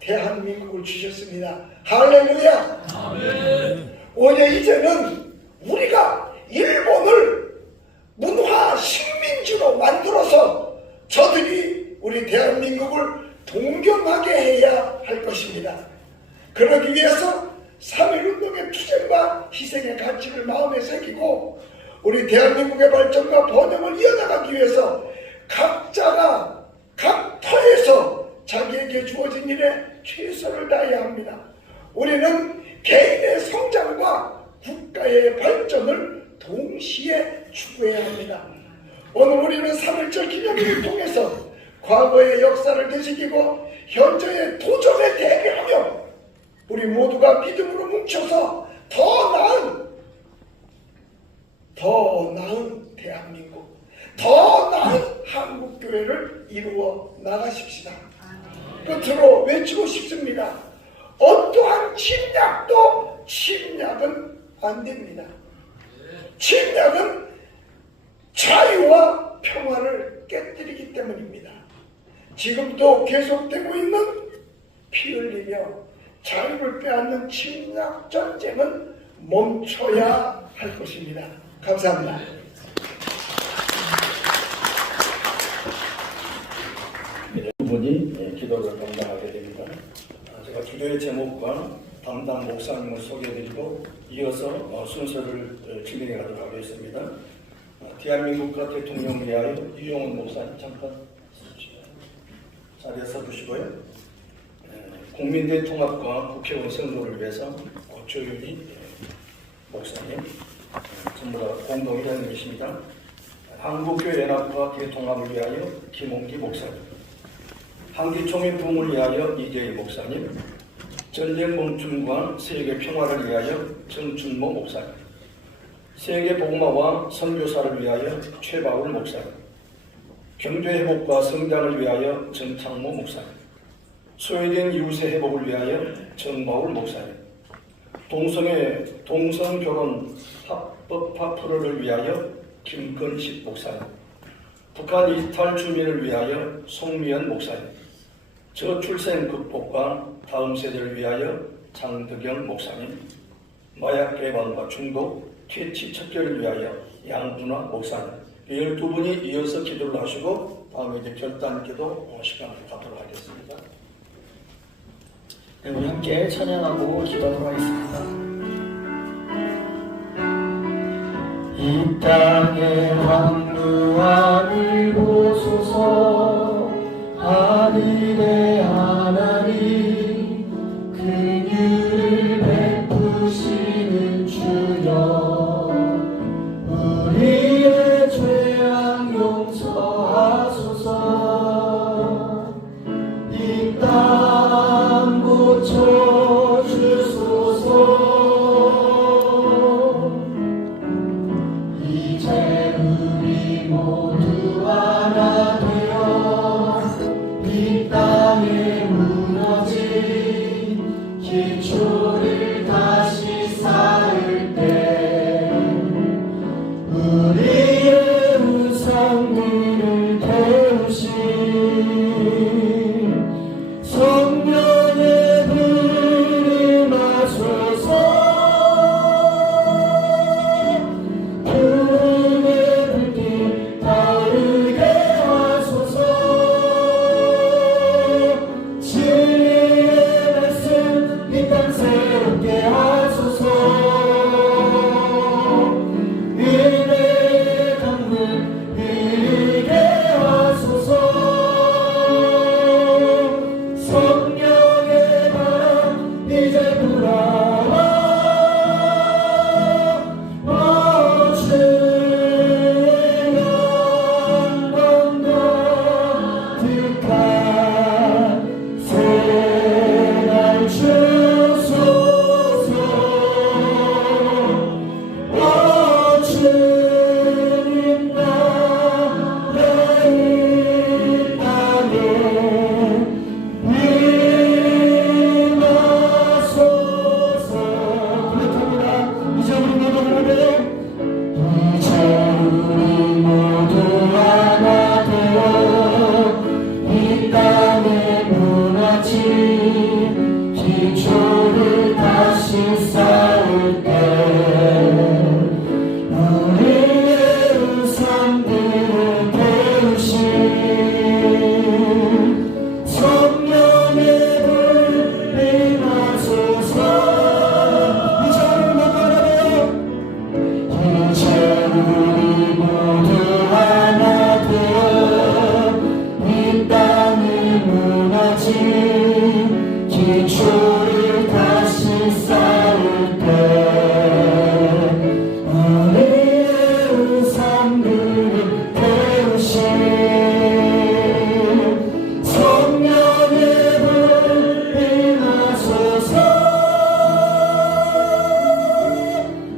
대한민국을 주셨습니다. 할렐루야. 아멘. 오히려 이제는 우리가 일본을 문화 식민지로 만들어서 저들이 우리 대한민국을 동경하게 해야 할 것입니다. 그러기 위해서 3.1운동의 투쟁과 희생의 가치를 마음에 새기고 우리 대한민국의 발전과 번영을 이어나가기 위해서 각자가 각 터에서 자기에게 주어진 일에 최선을 다해야 합니다. 우리는 개인의 성장과 국가의 발전을 동시에 추구해야 합니다. 오늘 우리는 3.1절 기념일을 통해서 과거의 역사를 되새기고 현재의 도전에 대비하며 우리 모두가 믿음으로 뭉쳐서 더 나은 대한민국, 더 나은 한국교회를 이루어 나가십시다. 끝으로 외치고 싶습니다. 어떠한 침략은 안 됩니다. 침략은 자유와 평화를 깨뜨리기 때문입니다. 지금도 계속되고 있는 피 흘리며 자유를 빼앗는 침략 전쟁은 멈춰야 할 것입니다. 감사합니다. 두 분이 기도를 담당하게 됩니다. 제가 기도의 제목과 담당 목사님을 소개해드리고 이어서 순서를 진행해 가도록 하겠습니다. 대한민국과 대통령을 위하여 유영훈 목사님 잠깐 자리에 서주시고요. 국민대 통합과 국회의원 선거를 위해서 고초윤희 목사님 전부 다 공동 회장님이십니다. 한국교회연합과 대통합을 위하여 김홍기 목사님, 한기총의 부흥을 위하여 이재희 목사님, 전쟁 멈춤과 세계 평화를 위하여 정춘모 목사님, 세계 복음화와 선교사를 위하여 최바울 목사님, 경제 회복과 성장을 위하여 정창모 목사님, 소외된 이웃의 회복을 위하여 정마울 목사님, 동성 결혼 합법화 프로를 위하여 김건식 목사님, 북한 이탈 주민을 위하여 송미연 목사님, 저출생 극복과 다음 세대를 위하여 장덕영 목사님, 마약 예방과 중독, 퇴치 척결을 위하여 양준화 목사님, 12분이 이어서 기도를 하시고 다음에 이제 결단 기도 시간을 갖도록 하겠습니다. 네, 우리 함께 찬양하고 기도하도록 하겠습니다. 이 땅의 황무함을 보소서. 하늘의 하나님 긍휼을 베푸시는 주여, 우리의 죄악 용서하소서. 이 땅 고쳐주소서. 이제 우리 모두 하나 되어 기초를 다시 쌓을 때 우리의 우상들을 태우신 성령의 불 임하소서.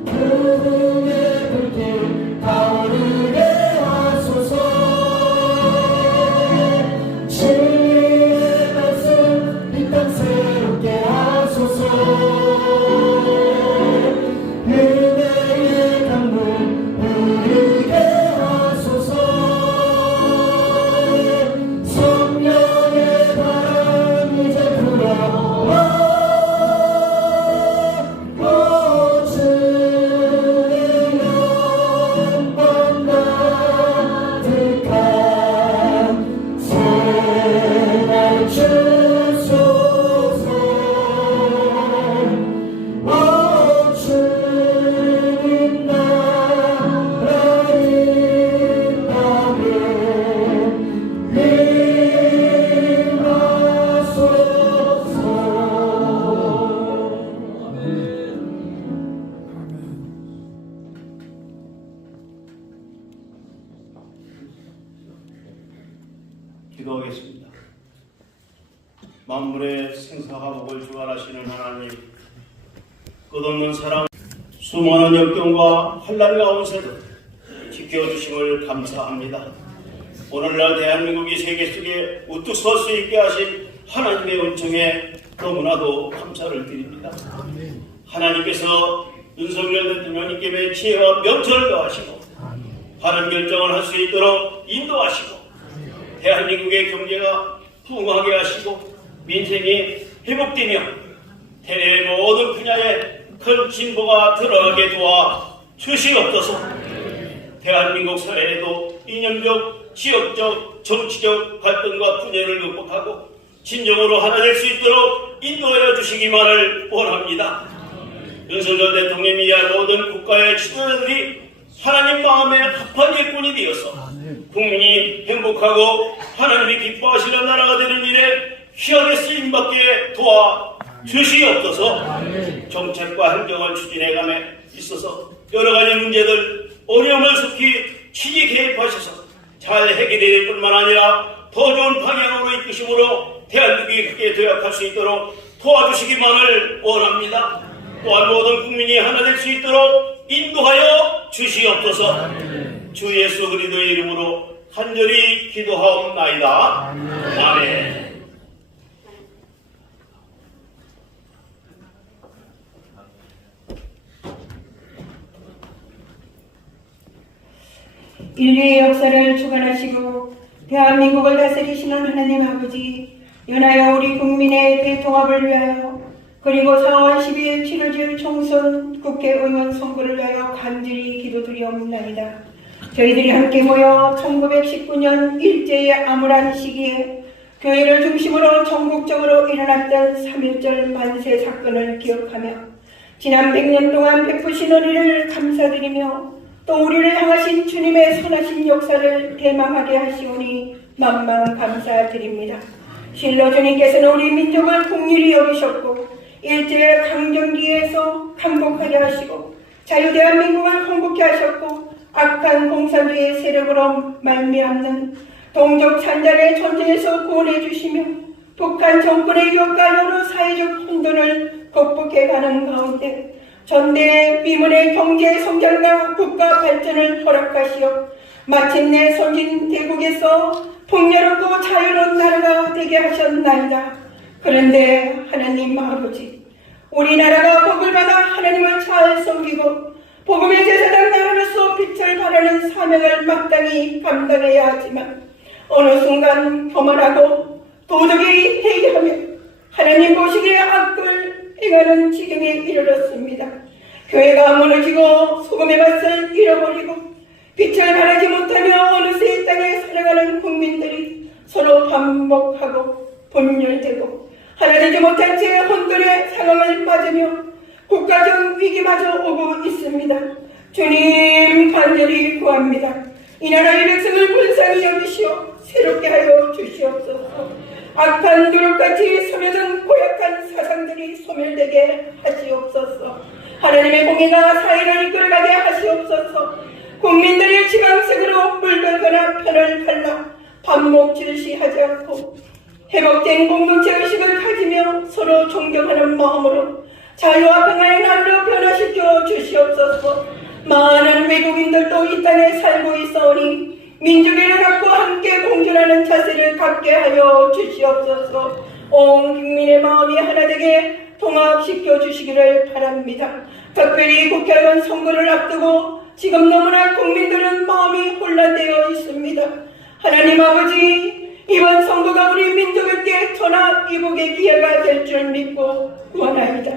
그분의 불길 타오르게 하소서. 진리의 말씀 이 땅 새롭게 하소서. 은혜의 강물 흐르게 하소서. 성령의 바람 이제 불어와. 주의 영광 가득한 새날 주소서. 주님 나라 이 땅에 기도하겠습니다. 만물의 생사가 복을 주관하시는 하나님, 끝없는 사랑, 수많은 역경과 환난 가운데도 지켜주심을 감사합니다. 오늘날 대한민국이 세계 속에 우뚝 설 수 있게 하신 하나님의 은총에 너무나도 감사를 드립니다. 하나님께서 윤석열 대통령님께 지혜와 명철을 더하시고 바른 결정을 할 수 있도록 인도하시고 대한민국의 경제가 부흥하게 하시고 민생이 회복되며 대외 모든 분야에 큰 진보가 들어가게 도와 주시옵소서. 대한민국 사회에도 이념적, 지역적, 정치적 갈등과 분열을 극복하고 진정으로 하나 될 수 있도록 인도하여 주시기만을 원합니다. 윤석열 대통령이야 모든 국가의 지도자들이 하나님 마음에 합한 일꾼이 되어서 국민이 행복하고 하나님이 기뻐하시는 나라가 되는 일에 귀하게 쓰임받게 도와 주시옵소서. 정책과 행정을 추진해감에 있어서 여러 가지 문제들 어려움을 속히 취지 개입하셔서 잘 해결될 뿐만 아니라 더 좋은 방향으로 이끄심으로 대한민국이 크게 도약할 수 있도록 도와주시기만을 원합니다. 또한 모든 국민이 하나 될 수 있도록 인도하여 주시옵소서. 주 예수 그리스도의 이름으로 간절히 기도하옵나이다. 아멘. 인류의 역사를 주관하시고 대한민국을 다스리시는 하나님 아버지, 연하여 우리 국민의 대통합을 위하여 그리고 4월 12일 치러질 총선 국회의원 선거를 위하여 간절히 기도드리옵나이다. 저희들이 함께 모여 1919년 일제의 암울한 시기에 교회를 중심으로 전국적으로 일어났던 3.1절 만세 사건을 기억하며 지난 100년 동안 베푸신 은혜를 감사드리며 또 우리를 향하신 주님의 선하신 역사를 대망하게 하시오니 만만 감사드립니다. 실로 주님께서는 우리 민족을 긍휼히 여기셨고 일제의 강점기에서 강복하게 하시고 자유대한민국을 건국케 하셨고 악한 공산주의 세력으로 말미암는 동족 산자의 존재에서 구원해 주시며 북한 정권의 유혹과 여러 사회적 혼돈을 극복해가는 가운데 전대의 미문의 경제 성장과 국가 발전을 허락하시어 마침내 선진 대국에서 풍요롭고 자유로운 나라가 되게 하셨나이다. 그런데 하나님 아버지, 우리나라가 복을 받아 하나님을 잘 섬기고 복음의 제사장 나라로서 빛을 발하는 사명을 마땅히 감당해야 하지만 어느 순간 교만하고 도덕이 회개하며 하나님 보시기에 악을 행하는 지경에 이르렀습니다. 교회가 무너지고 소금의 맛을 잃어버리고 빛을 발하지 못하며 어느새 이 땅에 살아가는 국민들이 서로 반목하고 분열되고 하나 되지 못한 채 혼돈의 상황을 맞으며 국가적 위기마저 오고 있습니다. 주님 간절히 구합니다. 이 나라의 백성을 불쌍히 여기시어 새롭게 하여 주시옵소서. 악한 누룩같이 스며든 고약한 사상들이 소멸되게 하시옵소서. 하나님의 공의가 사회를 이끌어가게 하시옵소서. 국민들이 지방색으로 물들거나 편을 갈라 반목질시하지 않고 회복된 공동체 의식을 가지며 서로 존경하는 마음으로 자유와 평화의 날로 변화시켜 주시옵소서. 많은 외국인들도 이 땅에 살고 있사오니 민주주의를 갖고 함께 공존하는 자세를 갖게 하여 주시옵소서. 온 국민의 마음이 하나 되게 통합시켜 주시기를 바랍니다. 특별히 국회의원 선거를 앞두고 지금 너무나 국민들은 마음이 혼란되어 있습니다. 하나님 아버지, 이번 선거가 우리 민족에게 전화 이복의 기회가 될 줄 믿고 원하이다.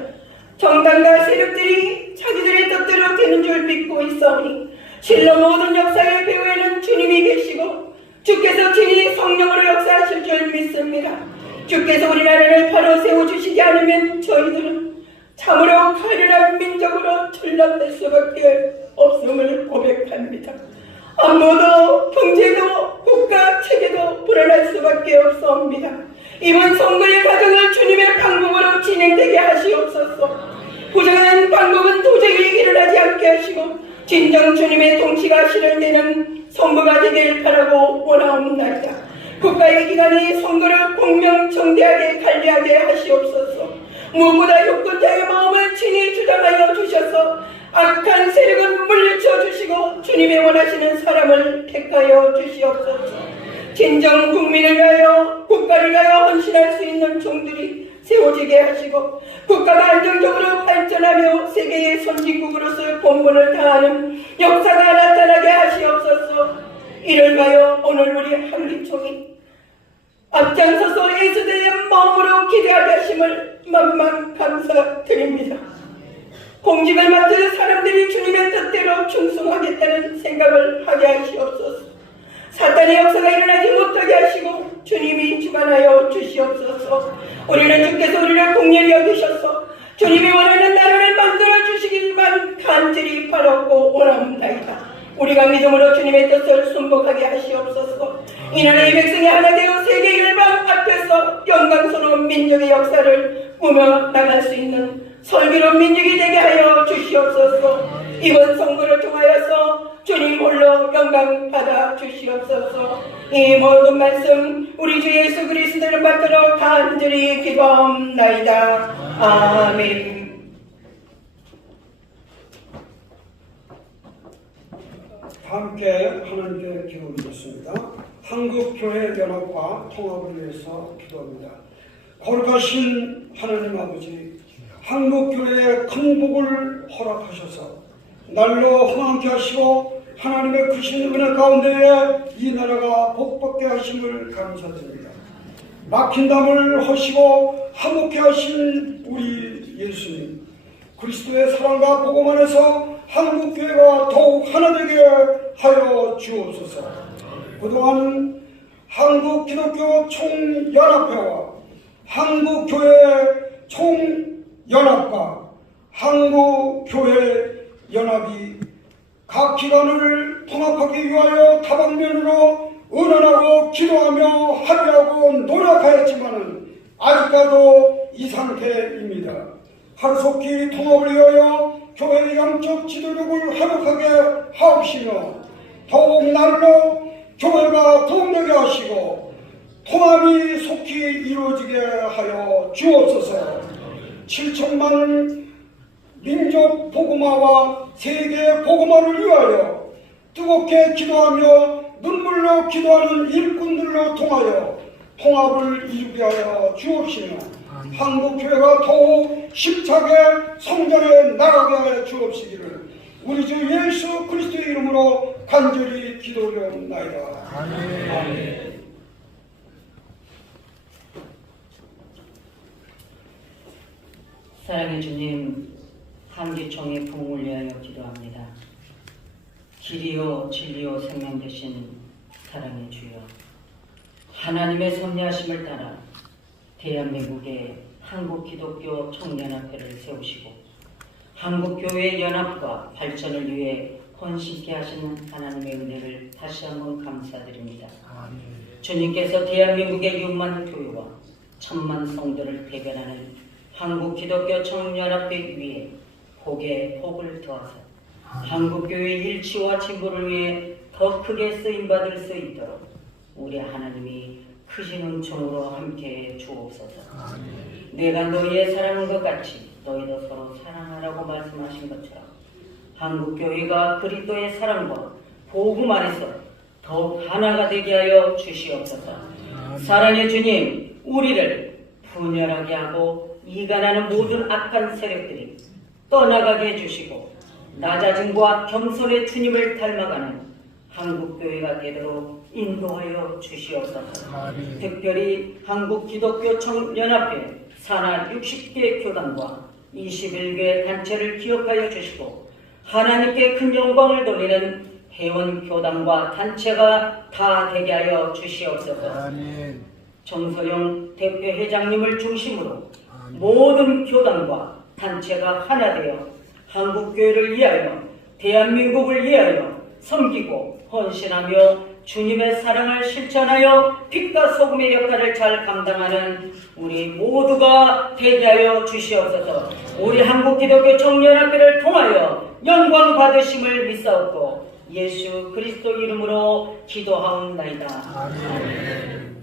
정당과 세력들이 자기들의 뜻대로 되는 줄 믿고 있사오니 실로 모든 역사의 배후에는 주님이 계시고 주께서 친히 성령으로 역사하실 줄 믿습니다. 주께서 우리나라를 바로 세워주시지 않으면 저희들은 참으로 가련한 민족으로 전락될 수밖에 없음을 고백합니다. 안보도 경제도 국가 체계도 불안할 수밖에 없사옵니다. 이번 선거의 과정을 주님의 방법으로 진행되게 하시옵소서. 부정한 방법은 도저히 일어나지 않게 하시고 진정 주님의 통치가 실현되는 선거가 되길 바라고 원하옵나이다. 국가의 기관이 선거를 공명정대하게 관리하게 하시옵소서. 무엇보다 유권자의 마음을 친히 주장하여 주셔서 악한 세력은 물리쳐 주시고 주님이 원하시는 사람을 택하여 주시옵소서. 진정 국민을 위하여 국가를 위하여 헌신할 수 있는 종들이 세워지게 하시고 국가가 안정적으로 발전하며 세계의 선진국으로서의 본분을 다하는 역사가 나타나게 하시옵소서. 이를 위하여 오늘 우리 한기총이 앞장서서 예수대의 마음으로 기대하게 하심을 만만 감사드립니다. 공직을 맡은 사람들이 주님의 뜻대로 충성하겠다는 생각을 하게 하시옵소서. 사탄의 역사가 일어나지 못하게 하시고 주님이 주관하여 주시옵소서. 우리는 주께서 우리를 공렬히 여기셔서 주님이 원하는 나라를 만들어 주시기만 간절히 바라고 원합니다. 우리가 믿음으로 주님의 뜻을 순복하게 하시옵소서. 이 나라의 백성이 하나 되어 세계 열방 앞에서 영광스러운 민족의 역사를 꾸며 나갈 수 있는 설교로운 민족이 되게 하여 주시옵소서. 이번 선거를 통하여서 주님 홀로 영광 받아 주시옵소서. 이 모든 말씀 우리 주 예수 그리스도를 받들어 간절히 기도하옵나이다. 아멘. 함께 하나님께 기도드리겠습니다. 한국교회연합과 통합을 위해서 기도합니다. 거룩하신 하나님 아버지, 한국교회에 큰 복을 허락하셔서 날로 흥황케 하시고 하나님의 크신 은혜 가운데에 이 나라가 복받게 하심을 감사드립니다. 막힌 담을 허시고 화목케 하신 우리 예수님, 그리스도의 사랑과 복음 안에서 한국교회가 더욱 하나 되게 하여 주옵소서. 그동안 한국기독교 총연합회와 한국교회 총연합과 한국교회 연합이 각 기관을 통합하기 위하여 다방면으로 의논하고 기도하며 합의하고 노력하였지만 아직까지도 이 상태입니다. 하루속히 통합을 위하여 교회의 영적 지도력을 회복하게 하옵시며 더욱 날로 교회가 부흥되게 하시고 통합이 속히 이루어지게 하여 주옵소서. 7천만 민족 복음화와 세계 복음화를 위하여 뜨겁게 기도하며 눈물로 기도하는 일꾼들로 통하여 통합을 이루게 하여 주옵시며 한국교회가 더욱 힘차게 성장해 나가게 하여 주옵시기를 우리 주 예수 그리스도의 이름으로 간절히 기도드리옵나이다. 아멘. 사랑의 주님, 한기총의 부흥을 위하여 기도합니다. 길이요 진리요 생명 되신 사랑의 주여, 하나님의 섭리하심을 따라 대한민국의 한국기독교 총연합회를 세우시고 한국교회 연합과 발전을 위해 헌신케 하시는 하나님의 은혜를 다시 한번 감사드립니다. 주님께서 대한민국의 6만 교회와 천만 성도를 대변하는 한국 기독교 청년연합회 위에 복에 복을 더하사 한국교회의 일치와 진보를 위해 더 크게 쓰임받을 수 있도록 우리 하나님이 크신 은총으로 함께해 주옵소서. 내가 너희의 사랑한 것 같이 너희도 서로 사랑하라고 말씀하신 것처럼 한국교회가 그리스도의 사랑과 복음 안에서 더욱 하나가 되게 하여 주시옵소서. 사랑의 주님, 우리를 분열하게 하고 이간하는 모든 악한 세력들이 떠나가게 해주시고 낮아짐과 겸손의 주님을 닮아가는 한국교회가 되도록 인도하여 주시옵소서. 특별히 한국기독교청연합회 산하 60개 교단과 21개 단체를 기억하여 주시고 하나님께 큰 영광을 돌리는 회원교단과 단체가 다 되게 하여 주시옵소서. 정서영 대표회장님을 중심으로 모든 교단과 단체가 하나 되어 한국교회를 위하여 대한민국을 위하여 섬기고 헌신하며 주님의 사랑을 실천하여 빛과 소금의 역할을 잘 감당하는 우리 모두가 되게 하여 주시옵소서. 우리 한국기독교 청년학회를 통하여 영광 받으심을 믿사옵고 예수 그리스도 이름으로 기도하옵나이다. 아멘.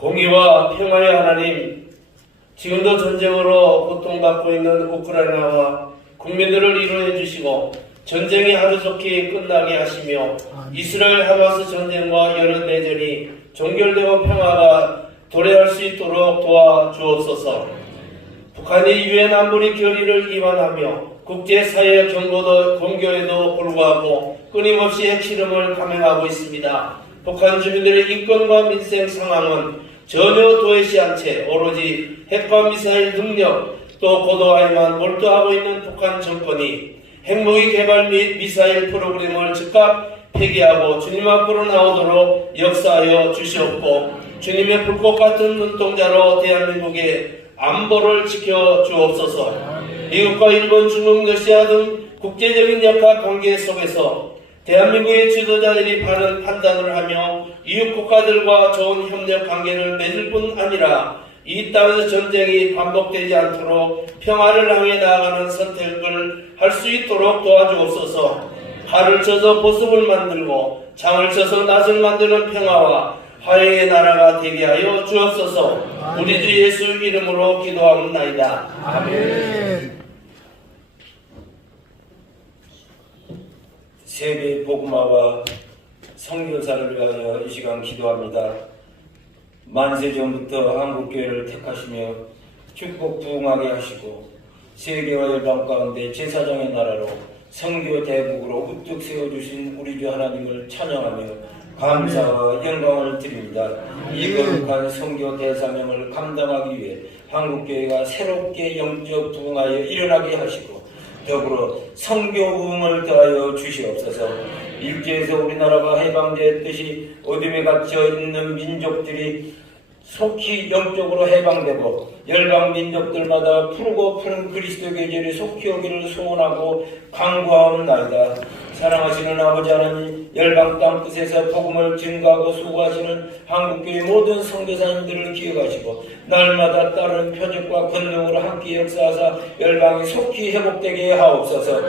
공의와 평화의 하나님, 지금도 전쟁으로 고통받고 있는 우크라이나와 국민들을 위로해 주시고 전쟁이 하루속히 끝나게 하시며 이스라엘 하마스 전쟁과 여러 내전이 종결되고 평화가 도래할 수 있도록 도와주옵소서. 북한이 유엔 안보리 결의를 위반하며 국제사회 경고도 공교에도 불구하고 끊임없이 핵실험을 감행하고 있습니다. 북한 주민들의 인권과 민생 상황은 전혀 도외시 않채 오로지 핵과 미사일 능력 또 고도화에만 몰두하고 있는 북한 정권이 핵무기 개발 및 미사일 프로그램을 즉각 폐기하고 주님 앞으로 나오도록 역사하여 주시옵고 주님의 불꽃 같은 눈동자로 대한민국의 안보를 지켜 주옵소서. 미국과 일본, 중국, 러시아 등 국제적인 역학 관계 속에서 대한민국의 지도자들이 바른 판단을 하며 이웃 국가들과 좋은 협력 관계를 맺을 뿐 아니라 이 땅에서 전쟁이 반복되지 않도록 평화를 향해 나아가는 선택을 할 수 있도록 도와주옵소서. 발을 쳐서 보습을 만들고 장을 쳐서 낫을 만드는 평화와 화해의 나라가 되게 하여 주옵소서. 우리 주 예수 이름으로 기도하옵나이다. 아멘. 세계 복음화와 선교사를 위하여 이 시간 기도합니다. 만세 전부터 한국교회를 택하시며 축복 부흥하게 하시고 세계와 열방 가운데 제사장의 나라로 선교 대국으로 우뚝 세워주신 우리 주 하나님을 찬양하며 감사와 영광을 드립니다. 이 거룩한 선교 대사명을 감당하기 위해 한국교회가 새롭게 영적 부흥하여 일어나게 하시고 더불어 선교 부흥을 더하여 주시옵소서. 일제에서 우리나라가 해방되었듯이 어둠에 갇혀 있는 민족들이 속히 영적으로 해방되고 열방 민족들마다 푸르고 푸른 그리스도 계절이 속히 오기를 소원하고 간구하옵나이다. 사랑하시는 아버지 하나님, 열방 땅 끝에서 복음을 증거하고 수고하시는 한국교회 모든 선교사님들을 기억하시고 날마다 따른 표적과 권능으로 함께 역사하사 열방이 속히 회복되게 하옵소서.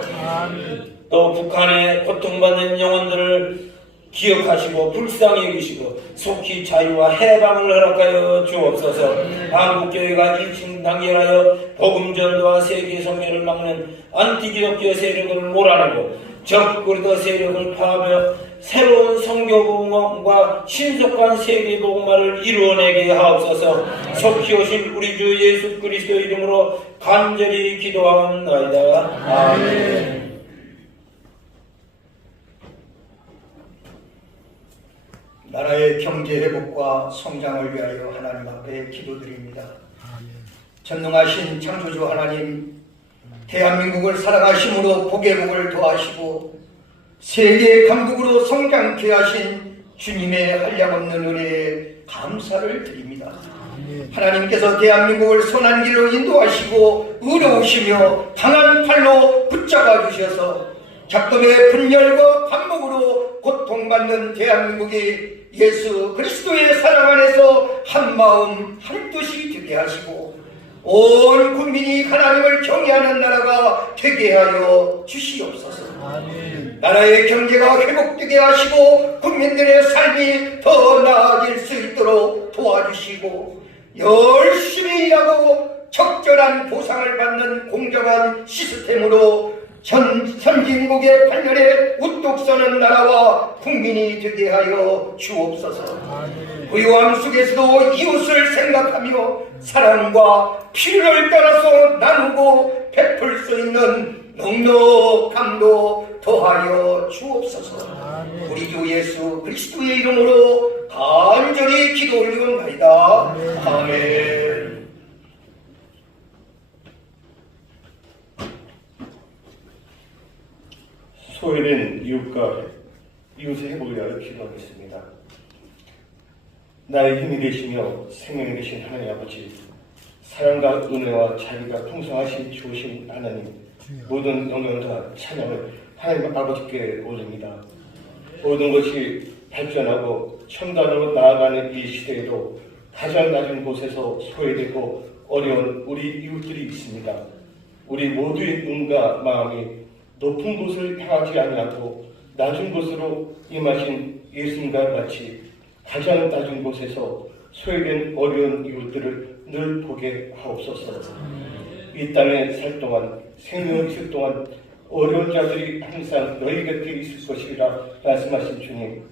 또 북한의 고통받는 영혼들을 기억하시고 불쌍히 여기시고 속히 자유와 해방을 허락하여 주옵소서. 한국교회가 일심단결하여 복음전도와 세계선교를 막는 안티기독교 세력을 몰아내고 적그리스도 세력을 파하며 새로운 선교복음과 신속한 세계복음화를 이루어내게 하옵소서. 속히 오신 우리 주 예수 그리스도 이름으로 간절히 기도하옵나이다. 아멘. 나라의 경제 회복과 성장을 위하여 하나님 앞에 기도드립니다. 전능하신 창조주 하나님, 대한민국을 사랑하심으로 복의 복을 더하시고 세계의 강국으로 성장케 하신 주님의 한량없는 은혜에 감사를 드립니다. 하나님께서 대한민국을 선한 길로 인도하시고 의로우시며 강한 팔로 붙잡아 주셔서 작금의 분열과 반목으로 고통받는 대한민국이 예수 그리스도의 사랑 안에서 한마음 한뜻이 되게 하시고 온 국민이 하나님을 경외하는 나라가 되게 하여 주시옵소서. 나라의 경제가 회복되게 하시고 국민들의 삶이 더 나아질 수 있도록 도와주시고 열심히 일하고 적절한 보상을 받는 공정한 시스템으로 선진국의 발전에 우뚝 서는 나라와 국민이 되게 하여 주옵소서. 부유함 속에서도 이웃을 생각하며 사랑과 필요를 따라서 나누고 베풀 수 있는 넉넉함도 더하여 주옵소서. 우리 주 예수 그리스도의 이름으로 간절히 기도 올리옵나이다. 아멘. 소외된 이웃과 이웃의 회복을 위하여 기도하겠습니다. 나의 힘이 되시며 생명이 되신 하나님 아버지, 사랑과 은혜와 자비가 풍성하신 좋으신 하나님, 모든 영광과 찬양을 하나님 아버지께 올립니다. 모든 것이 발전하고 첨단으로 나아가는 이 시대에도 가장 낮은 곳에서 소외되고 어려운 우리 이웃들이 있습니다. 우리 모두의 눈과 마음이 높은 곳을 향하지 아니하고 낮은 곳으로 임하신 예수님과 같이 가장 낮은 곳에서 소외된 어려운 이웃들을 늘 보게 하옵소서. 이 땅에 살 동안, 생명을 있을 동안 어려운 자들이 항상 너희 곁에 있을 것이라 말씀하신 주님,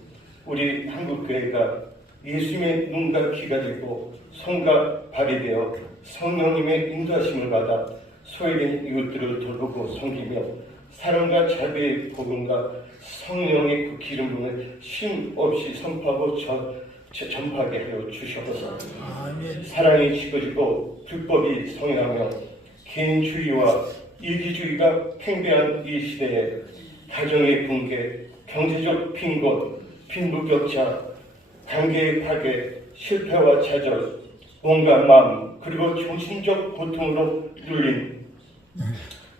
우리 한국교회가 예수님의 눈과 귀가 되고 손과 발이 되어 성령님의 인도하심을 받아 소외된 이웃들을 돌보고 섬기며 사랑과 자비의 복음과 성령의 그 기름 부음을 쉼 없이 선포하고 전파하게 하여 주시옵소서. 사랑이 식어지고 불법이 성행하며 개인주의와 이기주의가 팽배한 이 시대에 가정의 붕괴, 경제적 빈곤, 빈부격차, 관계의 파괴, 실패와 좌절, 몸과 마음 그리고 정신적 고통으로 눌린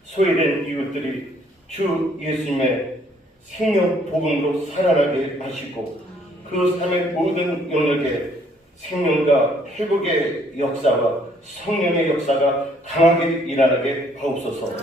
소외된 이웃들이 주 예수님의 생명 복음으로 살아나게 하시고 그 삶의 모든 영역에 생명과 회복의 역사와 성령의 역사가 강하게 일어나게 하옵소서.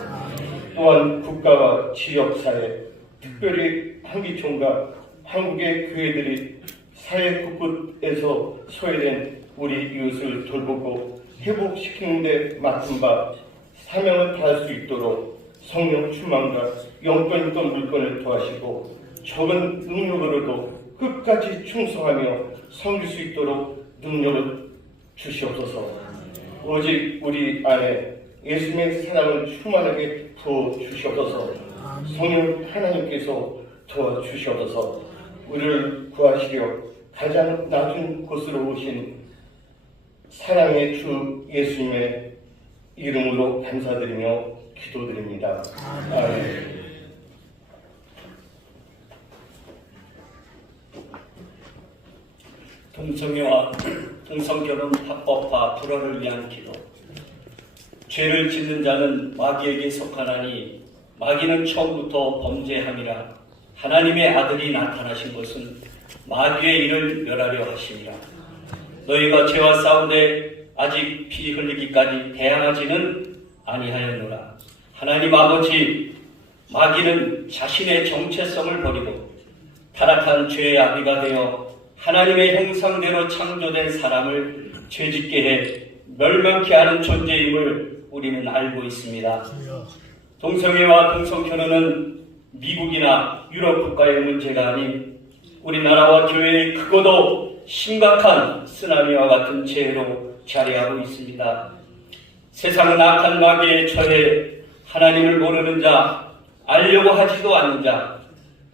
또한 국가와 지역사회, 특별히 한기총과 한국의 교회들이 사회 곳곳에서 소외된 우리 이웃을 돌보고 회복시키는 데 맡은 바 사명을 다할 수 있도록 성령 충만과 영권 있던 물건을 도하시고 적은 능력으로도 끝까지 충성하며 섬길 수 있도록 능력을 주시옵소서. 오직 우리 안에 예수님의 사랑을 충만하게 부어주시옵소서. 성령 하나님께서 도와주시옵소서. 우리를 구하시려 가장 낮은 곳으로 오신 사랑의 주 예수님의 이름으로 감사드리며 기도드립니다. 아멘. 동성애와 동성결혼 합법화 불허를 위한 기도. 죄를 짓는 자는 마귀에게 속하나니 마귀는 처음부터 범죄함이라. 하나님의 아들이 나타나신 것은 마귀의 일을 멸하려 하심이라. 너희가 죄와 싸운데 아직 피 흘리기까지 대항하지는 아니하였노라. 하나님 아버지, 마귀는 자신의 정체성을 버리고 타락한 죄의 아비가 되어 하나님의 형상대로 창조된 사람을 죄짓게 해 멸망케 하는 존재임을 우리는 알고 있습니다. 동성애와 동성결혼은 미국이나 유럽 국가의 문제가 아닌 우리나라와 교회의 크고도 심각한 쓰나미와 같은 죄로 자리하고 있습니다. 세상은 악한 마귀에 처해 하나님을 모르는 자, 알려고 하지도 않는 자,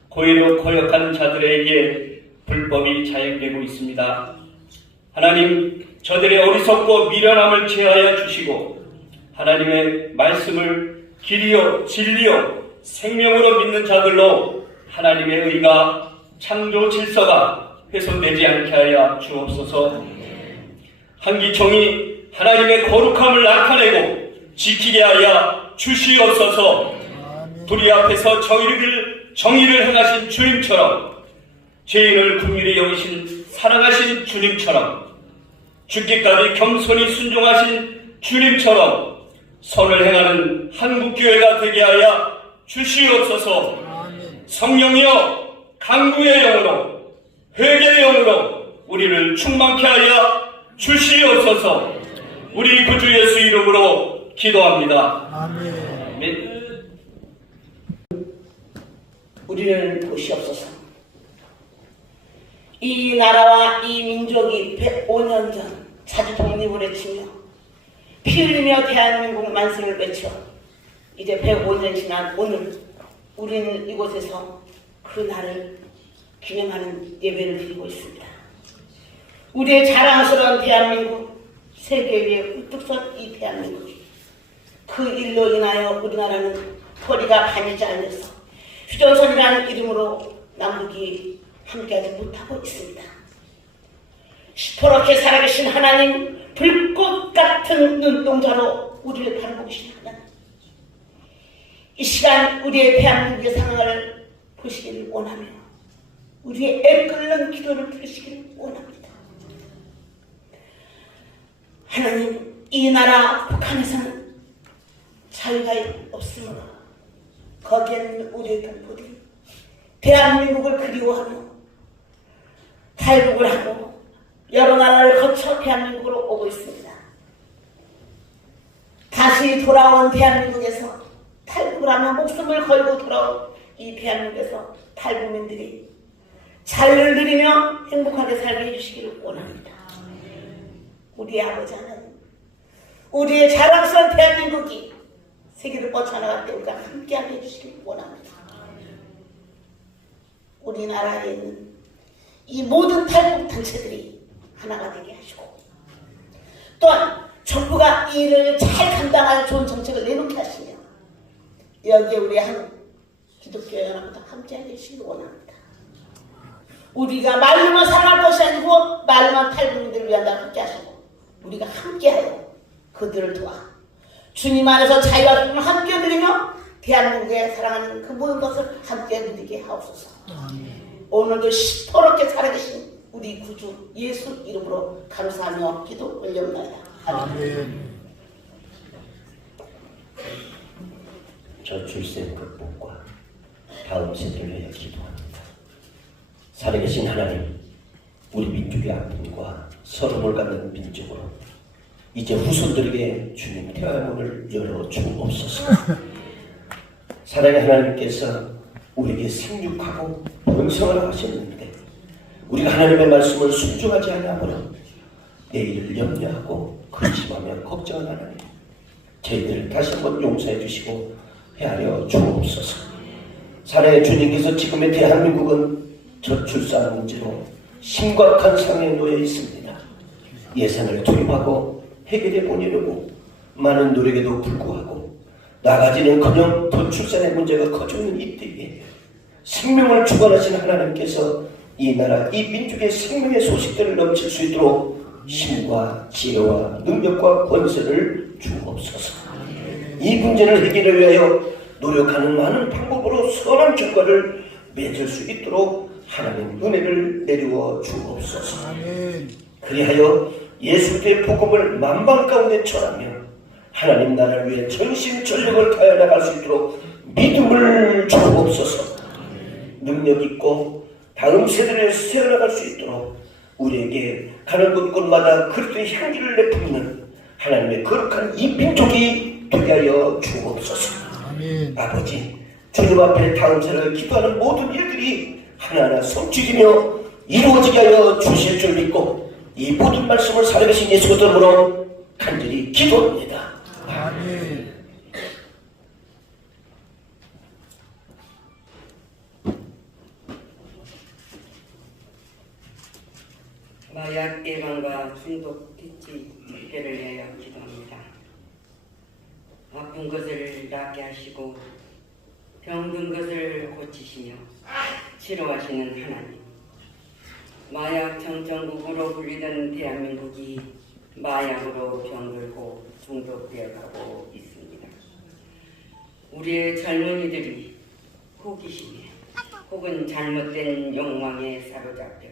고의로 거역하는 자들에게 불법이 자행되고 있습니다. 하나님, 저들의 어리석고 미련함을 제하여 주시고 하나님의 말씀을 길이요 진리요 생명으로 믿는 자들로 하나님의 의가 창조 질서가 훼손되지 않게 하여 주옵소서. 한기총이 하나님의 거룩함을 나타내고 지키게 하여 주시옵소서. 불의 앞에서 정의를 행하신 주님처럼 죄인을 긍휼히 여기신 사랑하신 주님처럼 죽기까지 겸손히 순종하신 주님처럼 선을 행하는 한국교회가 되게 하여 주시옵소서. 성령이여 강구의 영으로 회개의 영으로 우리를 충만케 하여 주시옵소서. 우리 구주 예수 이름으로 기도합니다. 아멘. 우리를 보시옵소서. 이 나라와 이 민족이 105년 전 자주 독립을 외치며 피 흘리며 대한민국 만세를 외쳐 이제 105년 지난 오늘 우리는 이곳에서 그 날을 기념하는 예배를 드리고 있습니다. 우리의 자랑스러운 대한민국, 세계 위에 우뚝 선 이 대한민국이 그 일로 인하여 우리나라는 허리가 반이 잘려서 휴전선이라는 이름으로 남북이 함께하지 못하고 있습니다. 시퍼렇게 살아계신 하나님, 불꽃 같은 눈동자로 우리를 바라보고 계신 하나님, 이 시간 우리의 대한민국의 상황을 보시기를 원하며 우리의 애끓는 기도를 들으시기를 원합니다. 하나님, 이 나라 북한에서는 자유가 없으므로 거기에는 우리의 동포들이 대한민국을 그리워하며 탈북을 하고 여러 나라를 거쳐 대한민국으로 오고 있습니다. 다시 돌아온 대한민국에서 탈북을 하며 목숨을 걸고 돌아온 이 대한민국에서 탈북민들이 자유를 누리며 행복하게 살게 해주시기를 원합니다. 우리의 아버지 하나님, 우리의 자랑스러운 대한민국이 세계를 뻗쳐나갈 때 우리가 함께하게 해주시길 원합니다. 우리나라에 있는 이 모든 탈북 단체들이 하나가 되게 하시고 또한 정부가 이 일을 잘 감당할 좋은 정책을 내놓게 하시며 여기에 우리 한 기독교 연합도 함께하게 해주시길 원합니다. 우리가 말로만 사랑할 것이 아니고 말로만 탈북민들을 위한다 함께 하시고 우리가 함께하여 그들을 도와 주님 안에서 자유와 기쁨을 함께 누리며 대한민국에 사랑하는 그 모든 것을 함께 누리게 하옵소서. 오늘도 시퍼렇게 살아계신 우리 구주 예수 이름으로 감사하며 기도 올려옵나이다. 아멘. 저출생 극복과 다음 세대를 위해 기도합니다. 살아계신 하나님, 우리 민족의 아픔과 서름을 갖는 민족으로 이제 후손들에게 주님 대화문을 열어 주옵소서. 사랑의 하나님께서 우리에게 생육하고 번성을 하셨는데 우리가 하나님의 말씀을 순종하지 않으므로 내일을 염려하고 근심하며 걱정하는 하나님, 저희들을 다시 한번 용서해 주시고 헤아려 주옵소서. 사랑의 주님께서 지금의 대한민국은 저출산 문제로 심각한 상황에 놓여 있습니다. 예산을 투입하고 해결해 보려고 많은 노력에도 불구하고 나가지는커녕 저출산의 문제가 커지는 이때에 생명을 주관하신 하나님께서 이 나라, 이 민족의 생명의 소식들을 넘칠 수 있도록 힘과 지혜와 능력과 권세를 주옵소서. 이 문제를 해결을 위하여 노력하는 많은 방법으로 선한 결과를 맺을 수 있도록 하나님 은혜를 내리워 주옵소서. 그리하여 예수의 복음을 만방 가운데 전하며 하나님 나라를 위해 전심전력을 다해 나갈 수 있도록 믿음을 주옵소서. 능력 있고 다음 세대를 세워나갈 수 있도록 우리에게 가는 곳곳마다 그리스도의 향기를 내뿜는 하나님의 거룩한 이 민족이 되게 하여 주옵소서. 아버지, 주님 앞에 다음 세대를 기도하는 모든 일들이 하나하나 성취되며 이루어지게 하여 주실 줄 믿고 이 모든 말씀을 살아계신 예수 이름으로 간절히 기도합니다. 아멘. 마약 예방과 중독 퇴치 특별을 위하여 기도합니다. 아픈 것을 낫게 하시고 병든 것을 고치시며 치료하시는 하나님, 마약 정전국으로 불리던 대한민국이 마약으로 병들고 중독되어 가고 있습니다. 우리의 젊은이들이 호기심에 혹은 잘못된 욕망에 사로잡혀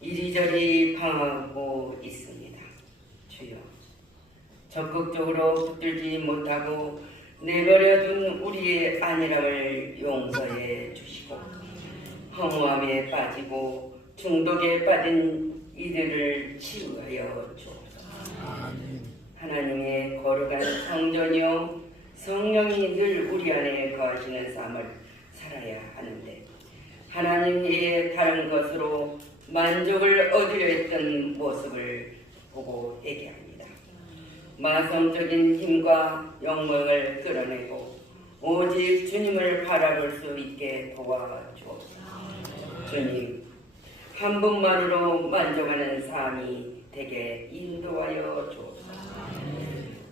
이리저리 방황하고 있습니다. 주여, 적극적으로 붙들지 못하고 내버려둔 우리의 안일함을 용서해 주시고 허무함에 빠지고 중독에 빠진 이들을 치유하여 주옵소서. 하나님의 거룩한 성전이요 성령이 늘 우리 안에 거하시는 삶을 살아야 하는데 하나님 외에 다른 것으로 만족을 얻으려 했던 모습을 보고 얘기합니다. 마성적인 힘과 영광을 끌어내고 오직 주님을 바라볼 수 있게 도와주옵소서. 주님, 한 분만으로 만족하는 삶이 되게 인도하여 주옵소서.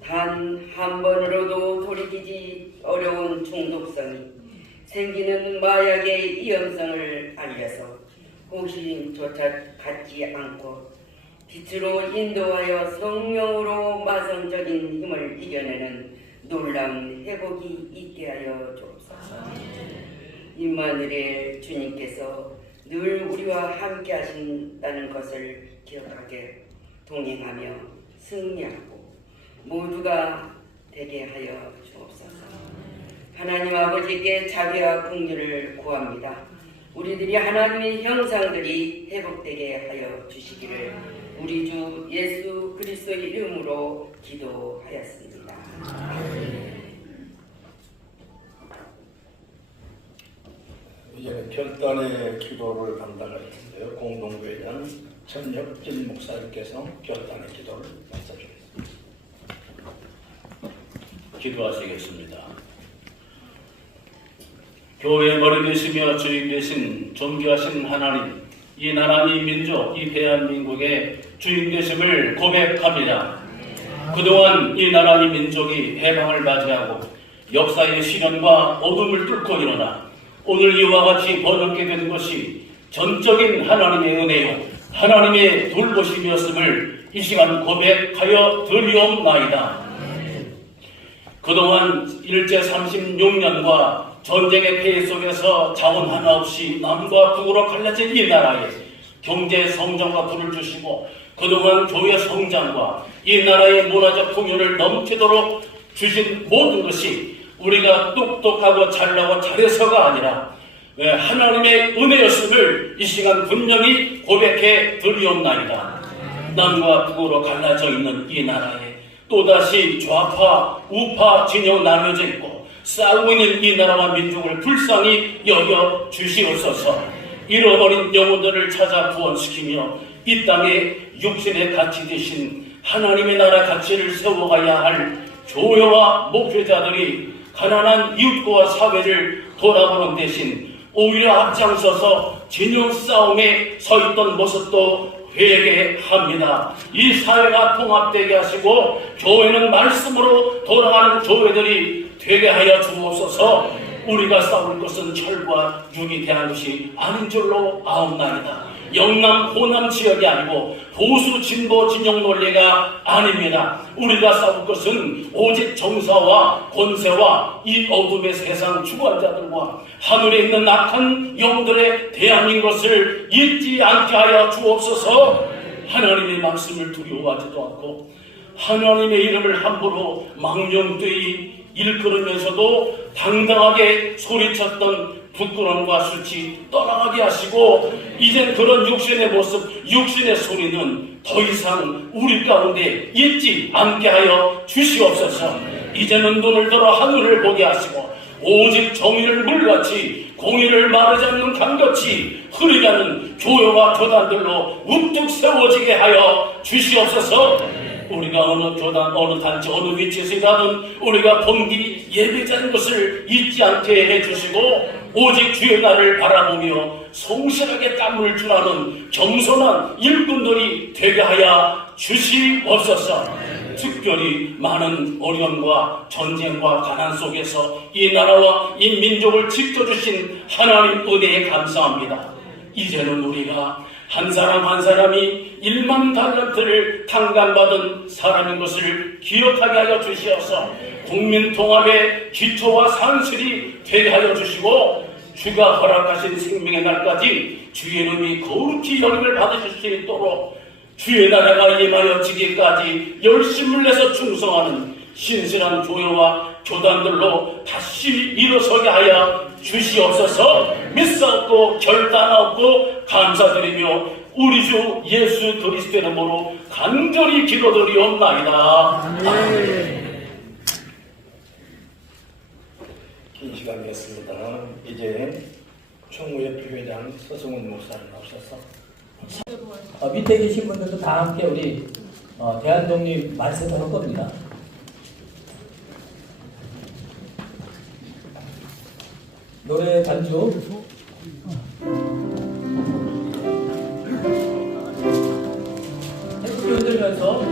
단 한 번으로도 돌이키지 어려운 중독성이 생기는 마약의 위험성을 알려서 호기심조차 갖지 않고 빛으로 인도하여 성령으로 마성적인 힘을 이겨내는 놀라운 회복이 있게 하여 주옵소서. 임마누엘 주님께서 늘 우리와 함께 하신다는 것을 기억하게 동행하며 승리하고 모두가 되게 하여 주옵소서. 하나님 아버지께 자비와 긍휼을 구합니다. 우리들이 하나님의 형상들이 회복되게 하여 주시기를 우리 주 예수 그리스도의 이름으로 기도하였습니다. 이제는 결단의 기도를 감당할 텐데요. 공동회장 전혁진 목사님께서 결단의 기도를 맡아주겠습니다. 기도하시겠습니다. 교회의 머리 되시며 주인 되신 존귀하신 하나님, 이 나라, 이 민족, 이 대한민국의 주인 되심을 고백합니다. 그동안 이 나라, 이 민족이 해방을 맞이하고 역사의 시련과 어둠을 뚫고 일어나 오늘 이와 같이 번영게 된 것이 전적인 하나님의 은혜요 하나님의 돌보심이었음을 이 시간 고백하여 드리옵나이다. 그동안 일제 36년과 전쟁의 폐해 속에서 자원 하나 없이 남과 북으로 갈라진 이 나라에 경제 성장과 부를 주시고 그동안 교회 성장과 이 나라의 문화적 풍요를 넘치도록 주신 모든 것이 우리가 똑똑하고 잘나고 잘해서가 아니라 하나님의 은혜였음을 이 시간 분명히 고백해 드리옵나이다. 남과 북으로 갈라져 있는 이 나라에 또다시 좌파, 우파 진영 나눠져 있고 싸우고 있는 이 나라와 민족을 불쌍히 여겨 주시옵소서. 잃어버린 영혼들을 찾아 구원시키며 이 땅에 육신의 가치 대신 하나님의 나라 가치를 세워가야 할 교회와 목회자들이 가난한 이웃과 사회를 돌아보는 대신 오히려 앞장서서 진영 싸움에 서 있던 모습도 회개합니다. 이 사회가 통합되게 하시고 교회는 말씀으로 돌아가는 교회들이 되게 하여 주옵소서. 우리가 싸울 것은 철과 육이 대한 것이 아닌 줄로 아옵나이다. 영남 호남 지역이 아니고 보수 진보 진영 논리가 아닙니다. 우리가 싸울 것은 오직 정사와 권세와 이 어둠의 세상 주관자들과 하늘에 있는 악한 영들에 대항인 것을 잊지 않게 하여 주옵소서. 하나님의 말씀을 두려워하지도 않고 하나님의 이름을 함부로 망령되이 일컬으면서도 당당하게 소리쳤던 부끄러움과 수치 떠나가게 하시고 이젠 그런 육신의 모습, 육신의 소리는 더 이상 우리 가운데 있지 않게 하여 주시옵소서. 이제는 눈을 들어 하늘을 보게 하시고 오직 정의를 물같이 공의를 마르지 않는 강같이 흐르게 하는 교회와 교단들로 우뚝 세워지게 하여 주시옵소서. 우리가 어느 교단, 어느 단체, 어느 위치에서 일하든 우리가 본디 예배자인 것을 잊지 않게 해주시고 오직 주의 날을 바라보며 성실하게 땀을 주라는 겸손한 일꾼들이 되게 하여 주시옵소서. 특별히 많은 어려움과 전쟁과 가난 속에서 이 나라와 이 민족을 지켜주신 하나님 은혜에 감사합니다. 이제는 우리가 한 사람 한 사람이 1만 달란트를 탕감받은 사람인 것을 기억하게 하여 주시어서 국민 통합의 기초와 산실이 되게 하여 주시고 주가 허락하신 생명의 날까지 주의 이름이 거룩히 여김을 받으실 수 있도록 주의 나라가 임하여지기까지 열심을 내서 충성하는 신실한 교회와 교단들로 다시 일어서게 하여 주시옵소서. 믿사옵고 결단하옵고 감사드리며 우리 주 예수 그리스도의 이름으로 간절히 기도드리옵나이다. 긴 시간이었습니다. 이제 총무회 부회장 서승훈 목사님 나오셔서 밑에 계신 분들도 다 함께 우리 대한독립 만세를 할 겁니다. 노래 반주 템포 흔들면서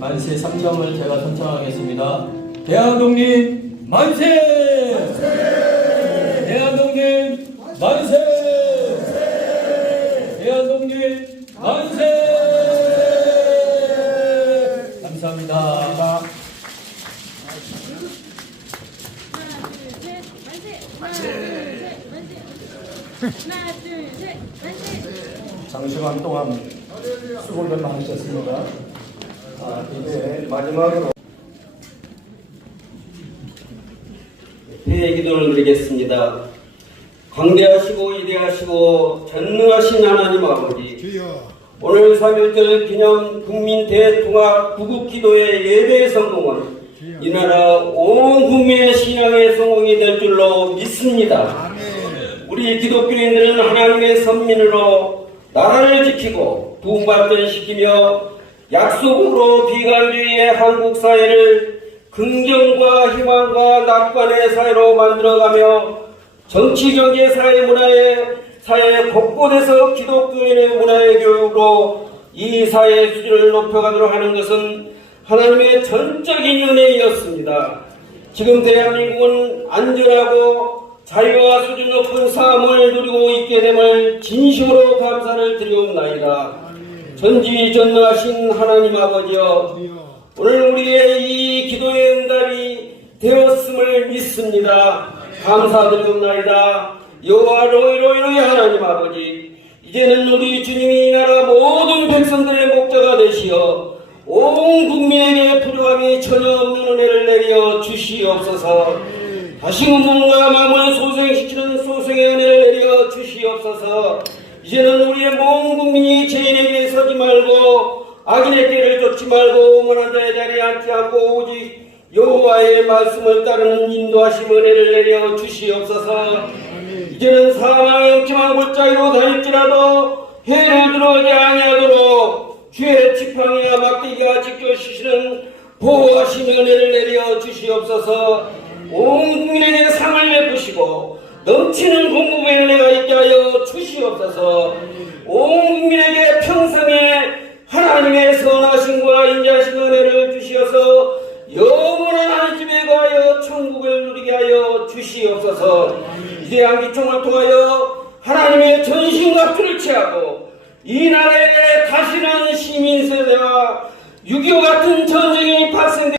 만세 3점을 제가 선창하겠습니다. 대한독립 만세! 대한독립 만세! 대한독립 만세! 감사합니다. 장시간 동안 수고를 많으셨습니다. 이제 마지막으로 회의 기도를 드리겠습니다. 광대하시고 위대하시고 전능하신 하나님 아버지, 오늘 3.1절 기념 국민 대통합 구국기도의 예배의 성공은 이 나라 온 국민의 신앙의 성공이 될 줄로 믿습니다. 우리 기독교인들은 하나님의 선민으로 나라를 지키고 부흥발전시키며 약속으로 비관주의의 한국 사회를 긍정과 희망과 낙관의 사회로 만들어가며 정치, 경제, 사회, 사회 곳곳에서 기독교인의 문화의 교육으로 이 사회의 수준을 높여가도록 하는 것은 하나님의 전적인 은혜이었습니다. 지금 대한민국은 안전하고 자유와 수준 높은 삶을 누리고 있게 됨을 진심으로 감사를 드리옵나이다. 전지전능하신 하나님 아버지여, 오늘 우리의 이 기도의 응답이 되었음을 믿습니다. 감사드리옵나이다. 여호와 로이로이로이 하나님 아버지, 이제는 우리 주님이 이 나라 모든 백성들의 목자가 되시어 온 국민에게 부족함이 전혀 없는 은혜를 내려 주시옵소서. 다시금 몸과 마음을 소생시키는 소생의 은혜를 내려 주시옵소서. 이제는 우리의 모든 국민이 죄인에게 서지 말고 악인의 길을 쫓지 말고 오만한 자의 자리에 앉지 않고 오직 여호와의 말씀을 따르는 인도하심 은혜를 내려 주시옵소서. 이제는 사망의 음침한 골짜기로 다닐지라도 해를 들어오지 아니하도록 주의 지팡이와 막대기가 지켜주시는 보호하신 은혜를 내려 주시옵소서. 온 국민에게 상을 베푸시고 넘치는 공급의 은혜가 있게 하여 주시옵소서. 온 국민에게 평생에 하나님의 선하심과 인자하신 은혜를 주시어서 영원히 주시옵소서. 이대한 기총을 통하여 하나님의 전신갑주를 취하고 이 나라에 다시는 시민세대와 6.25 같은 전쟁이 발생되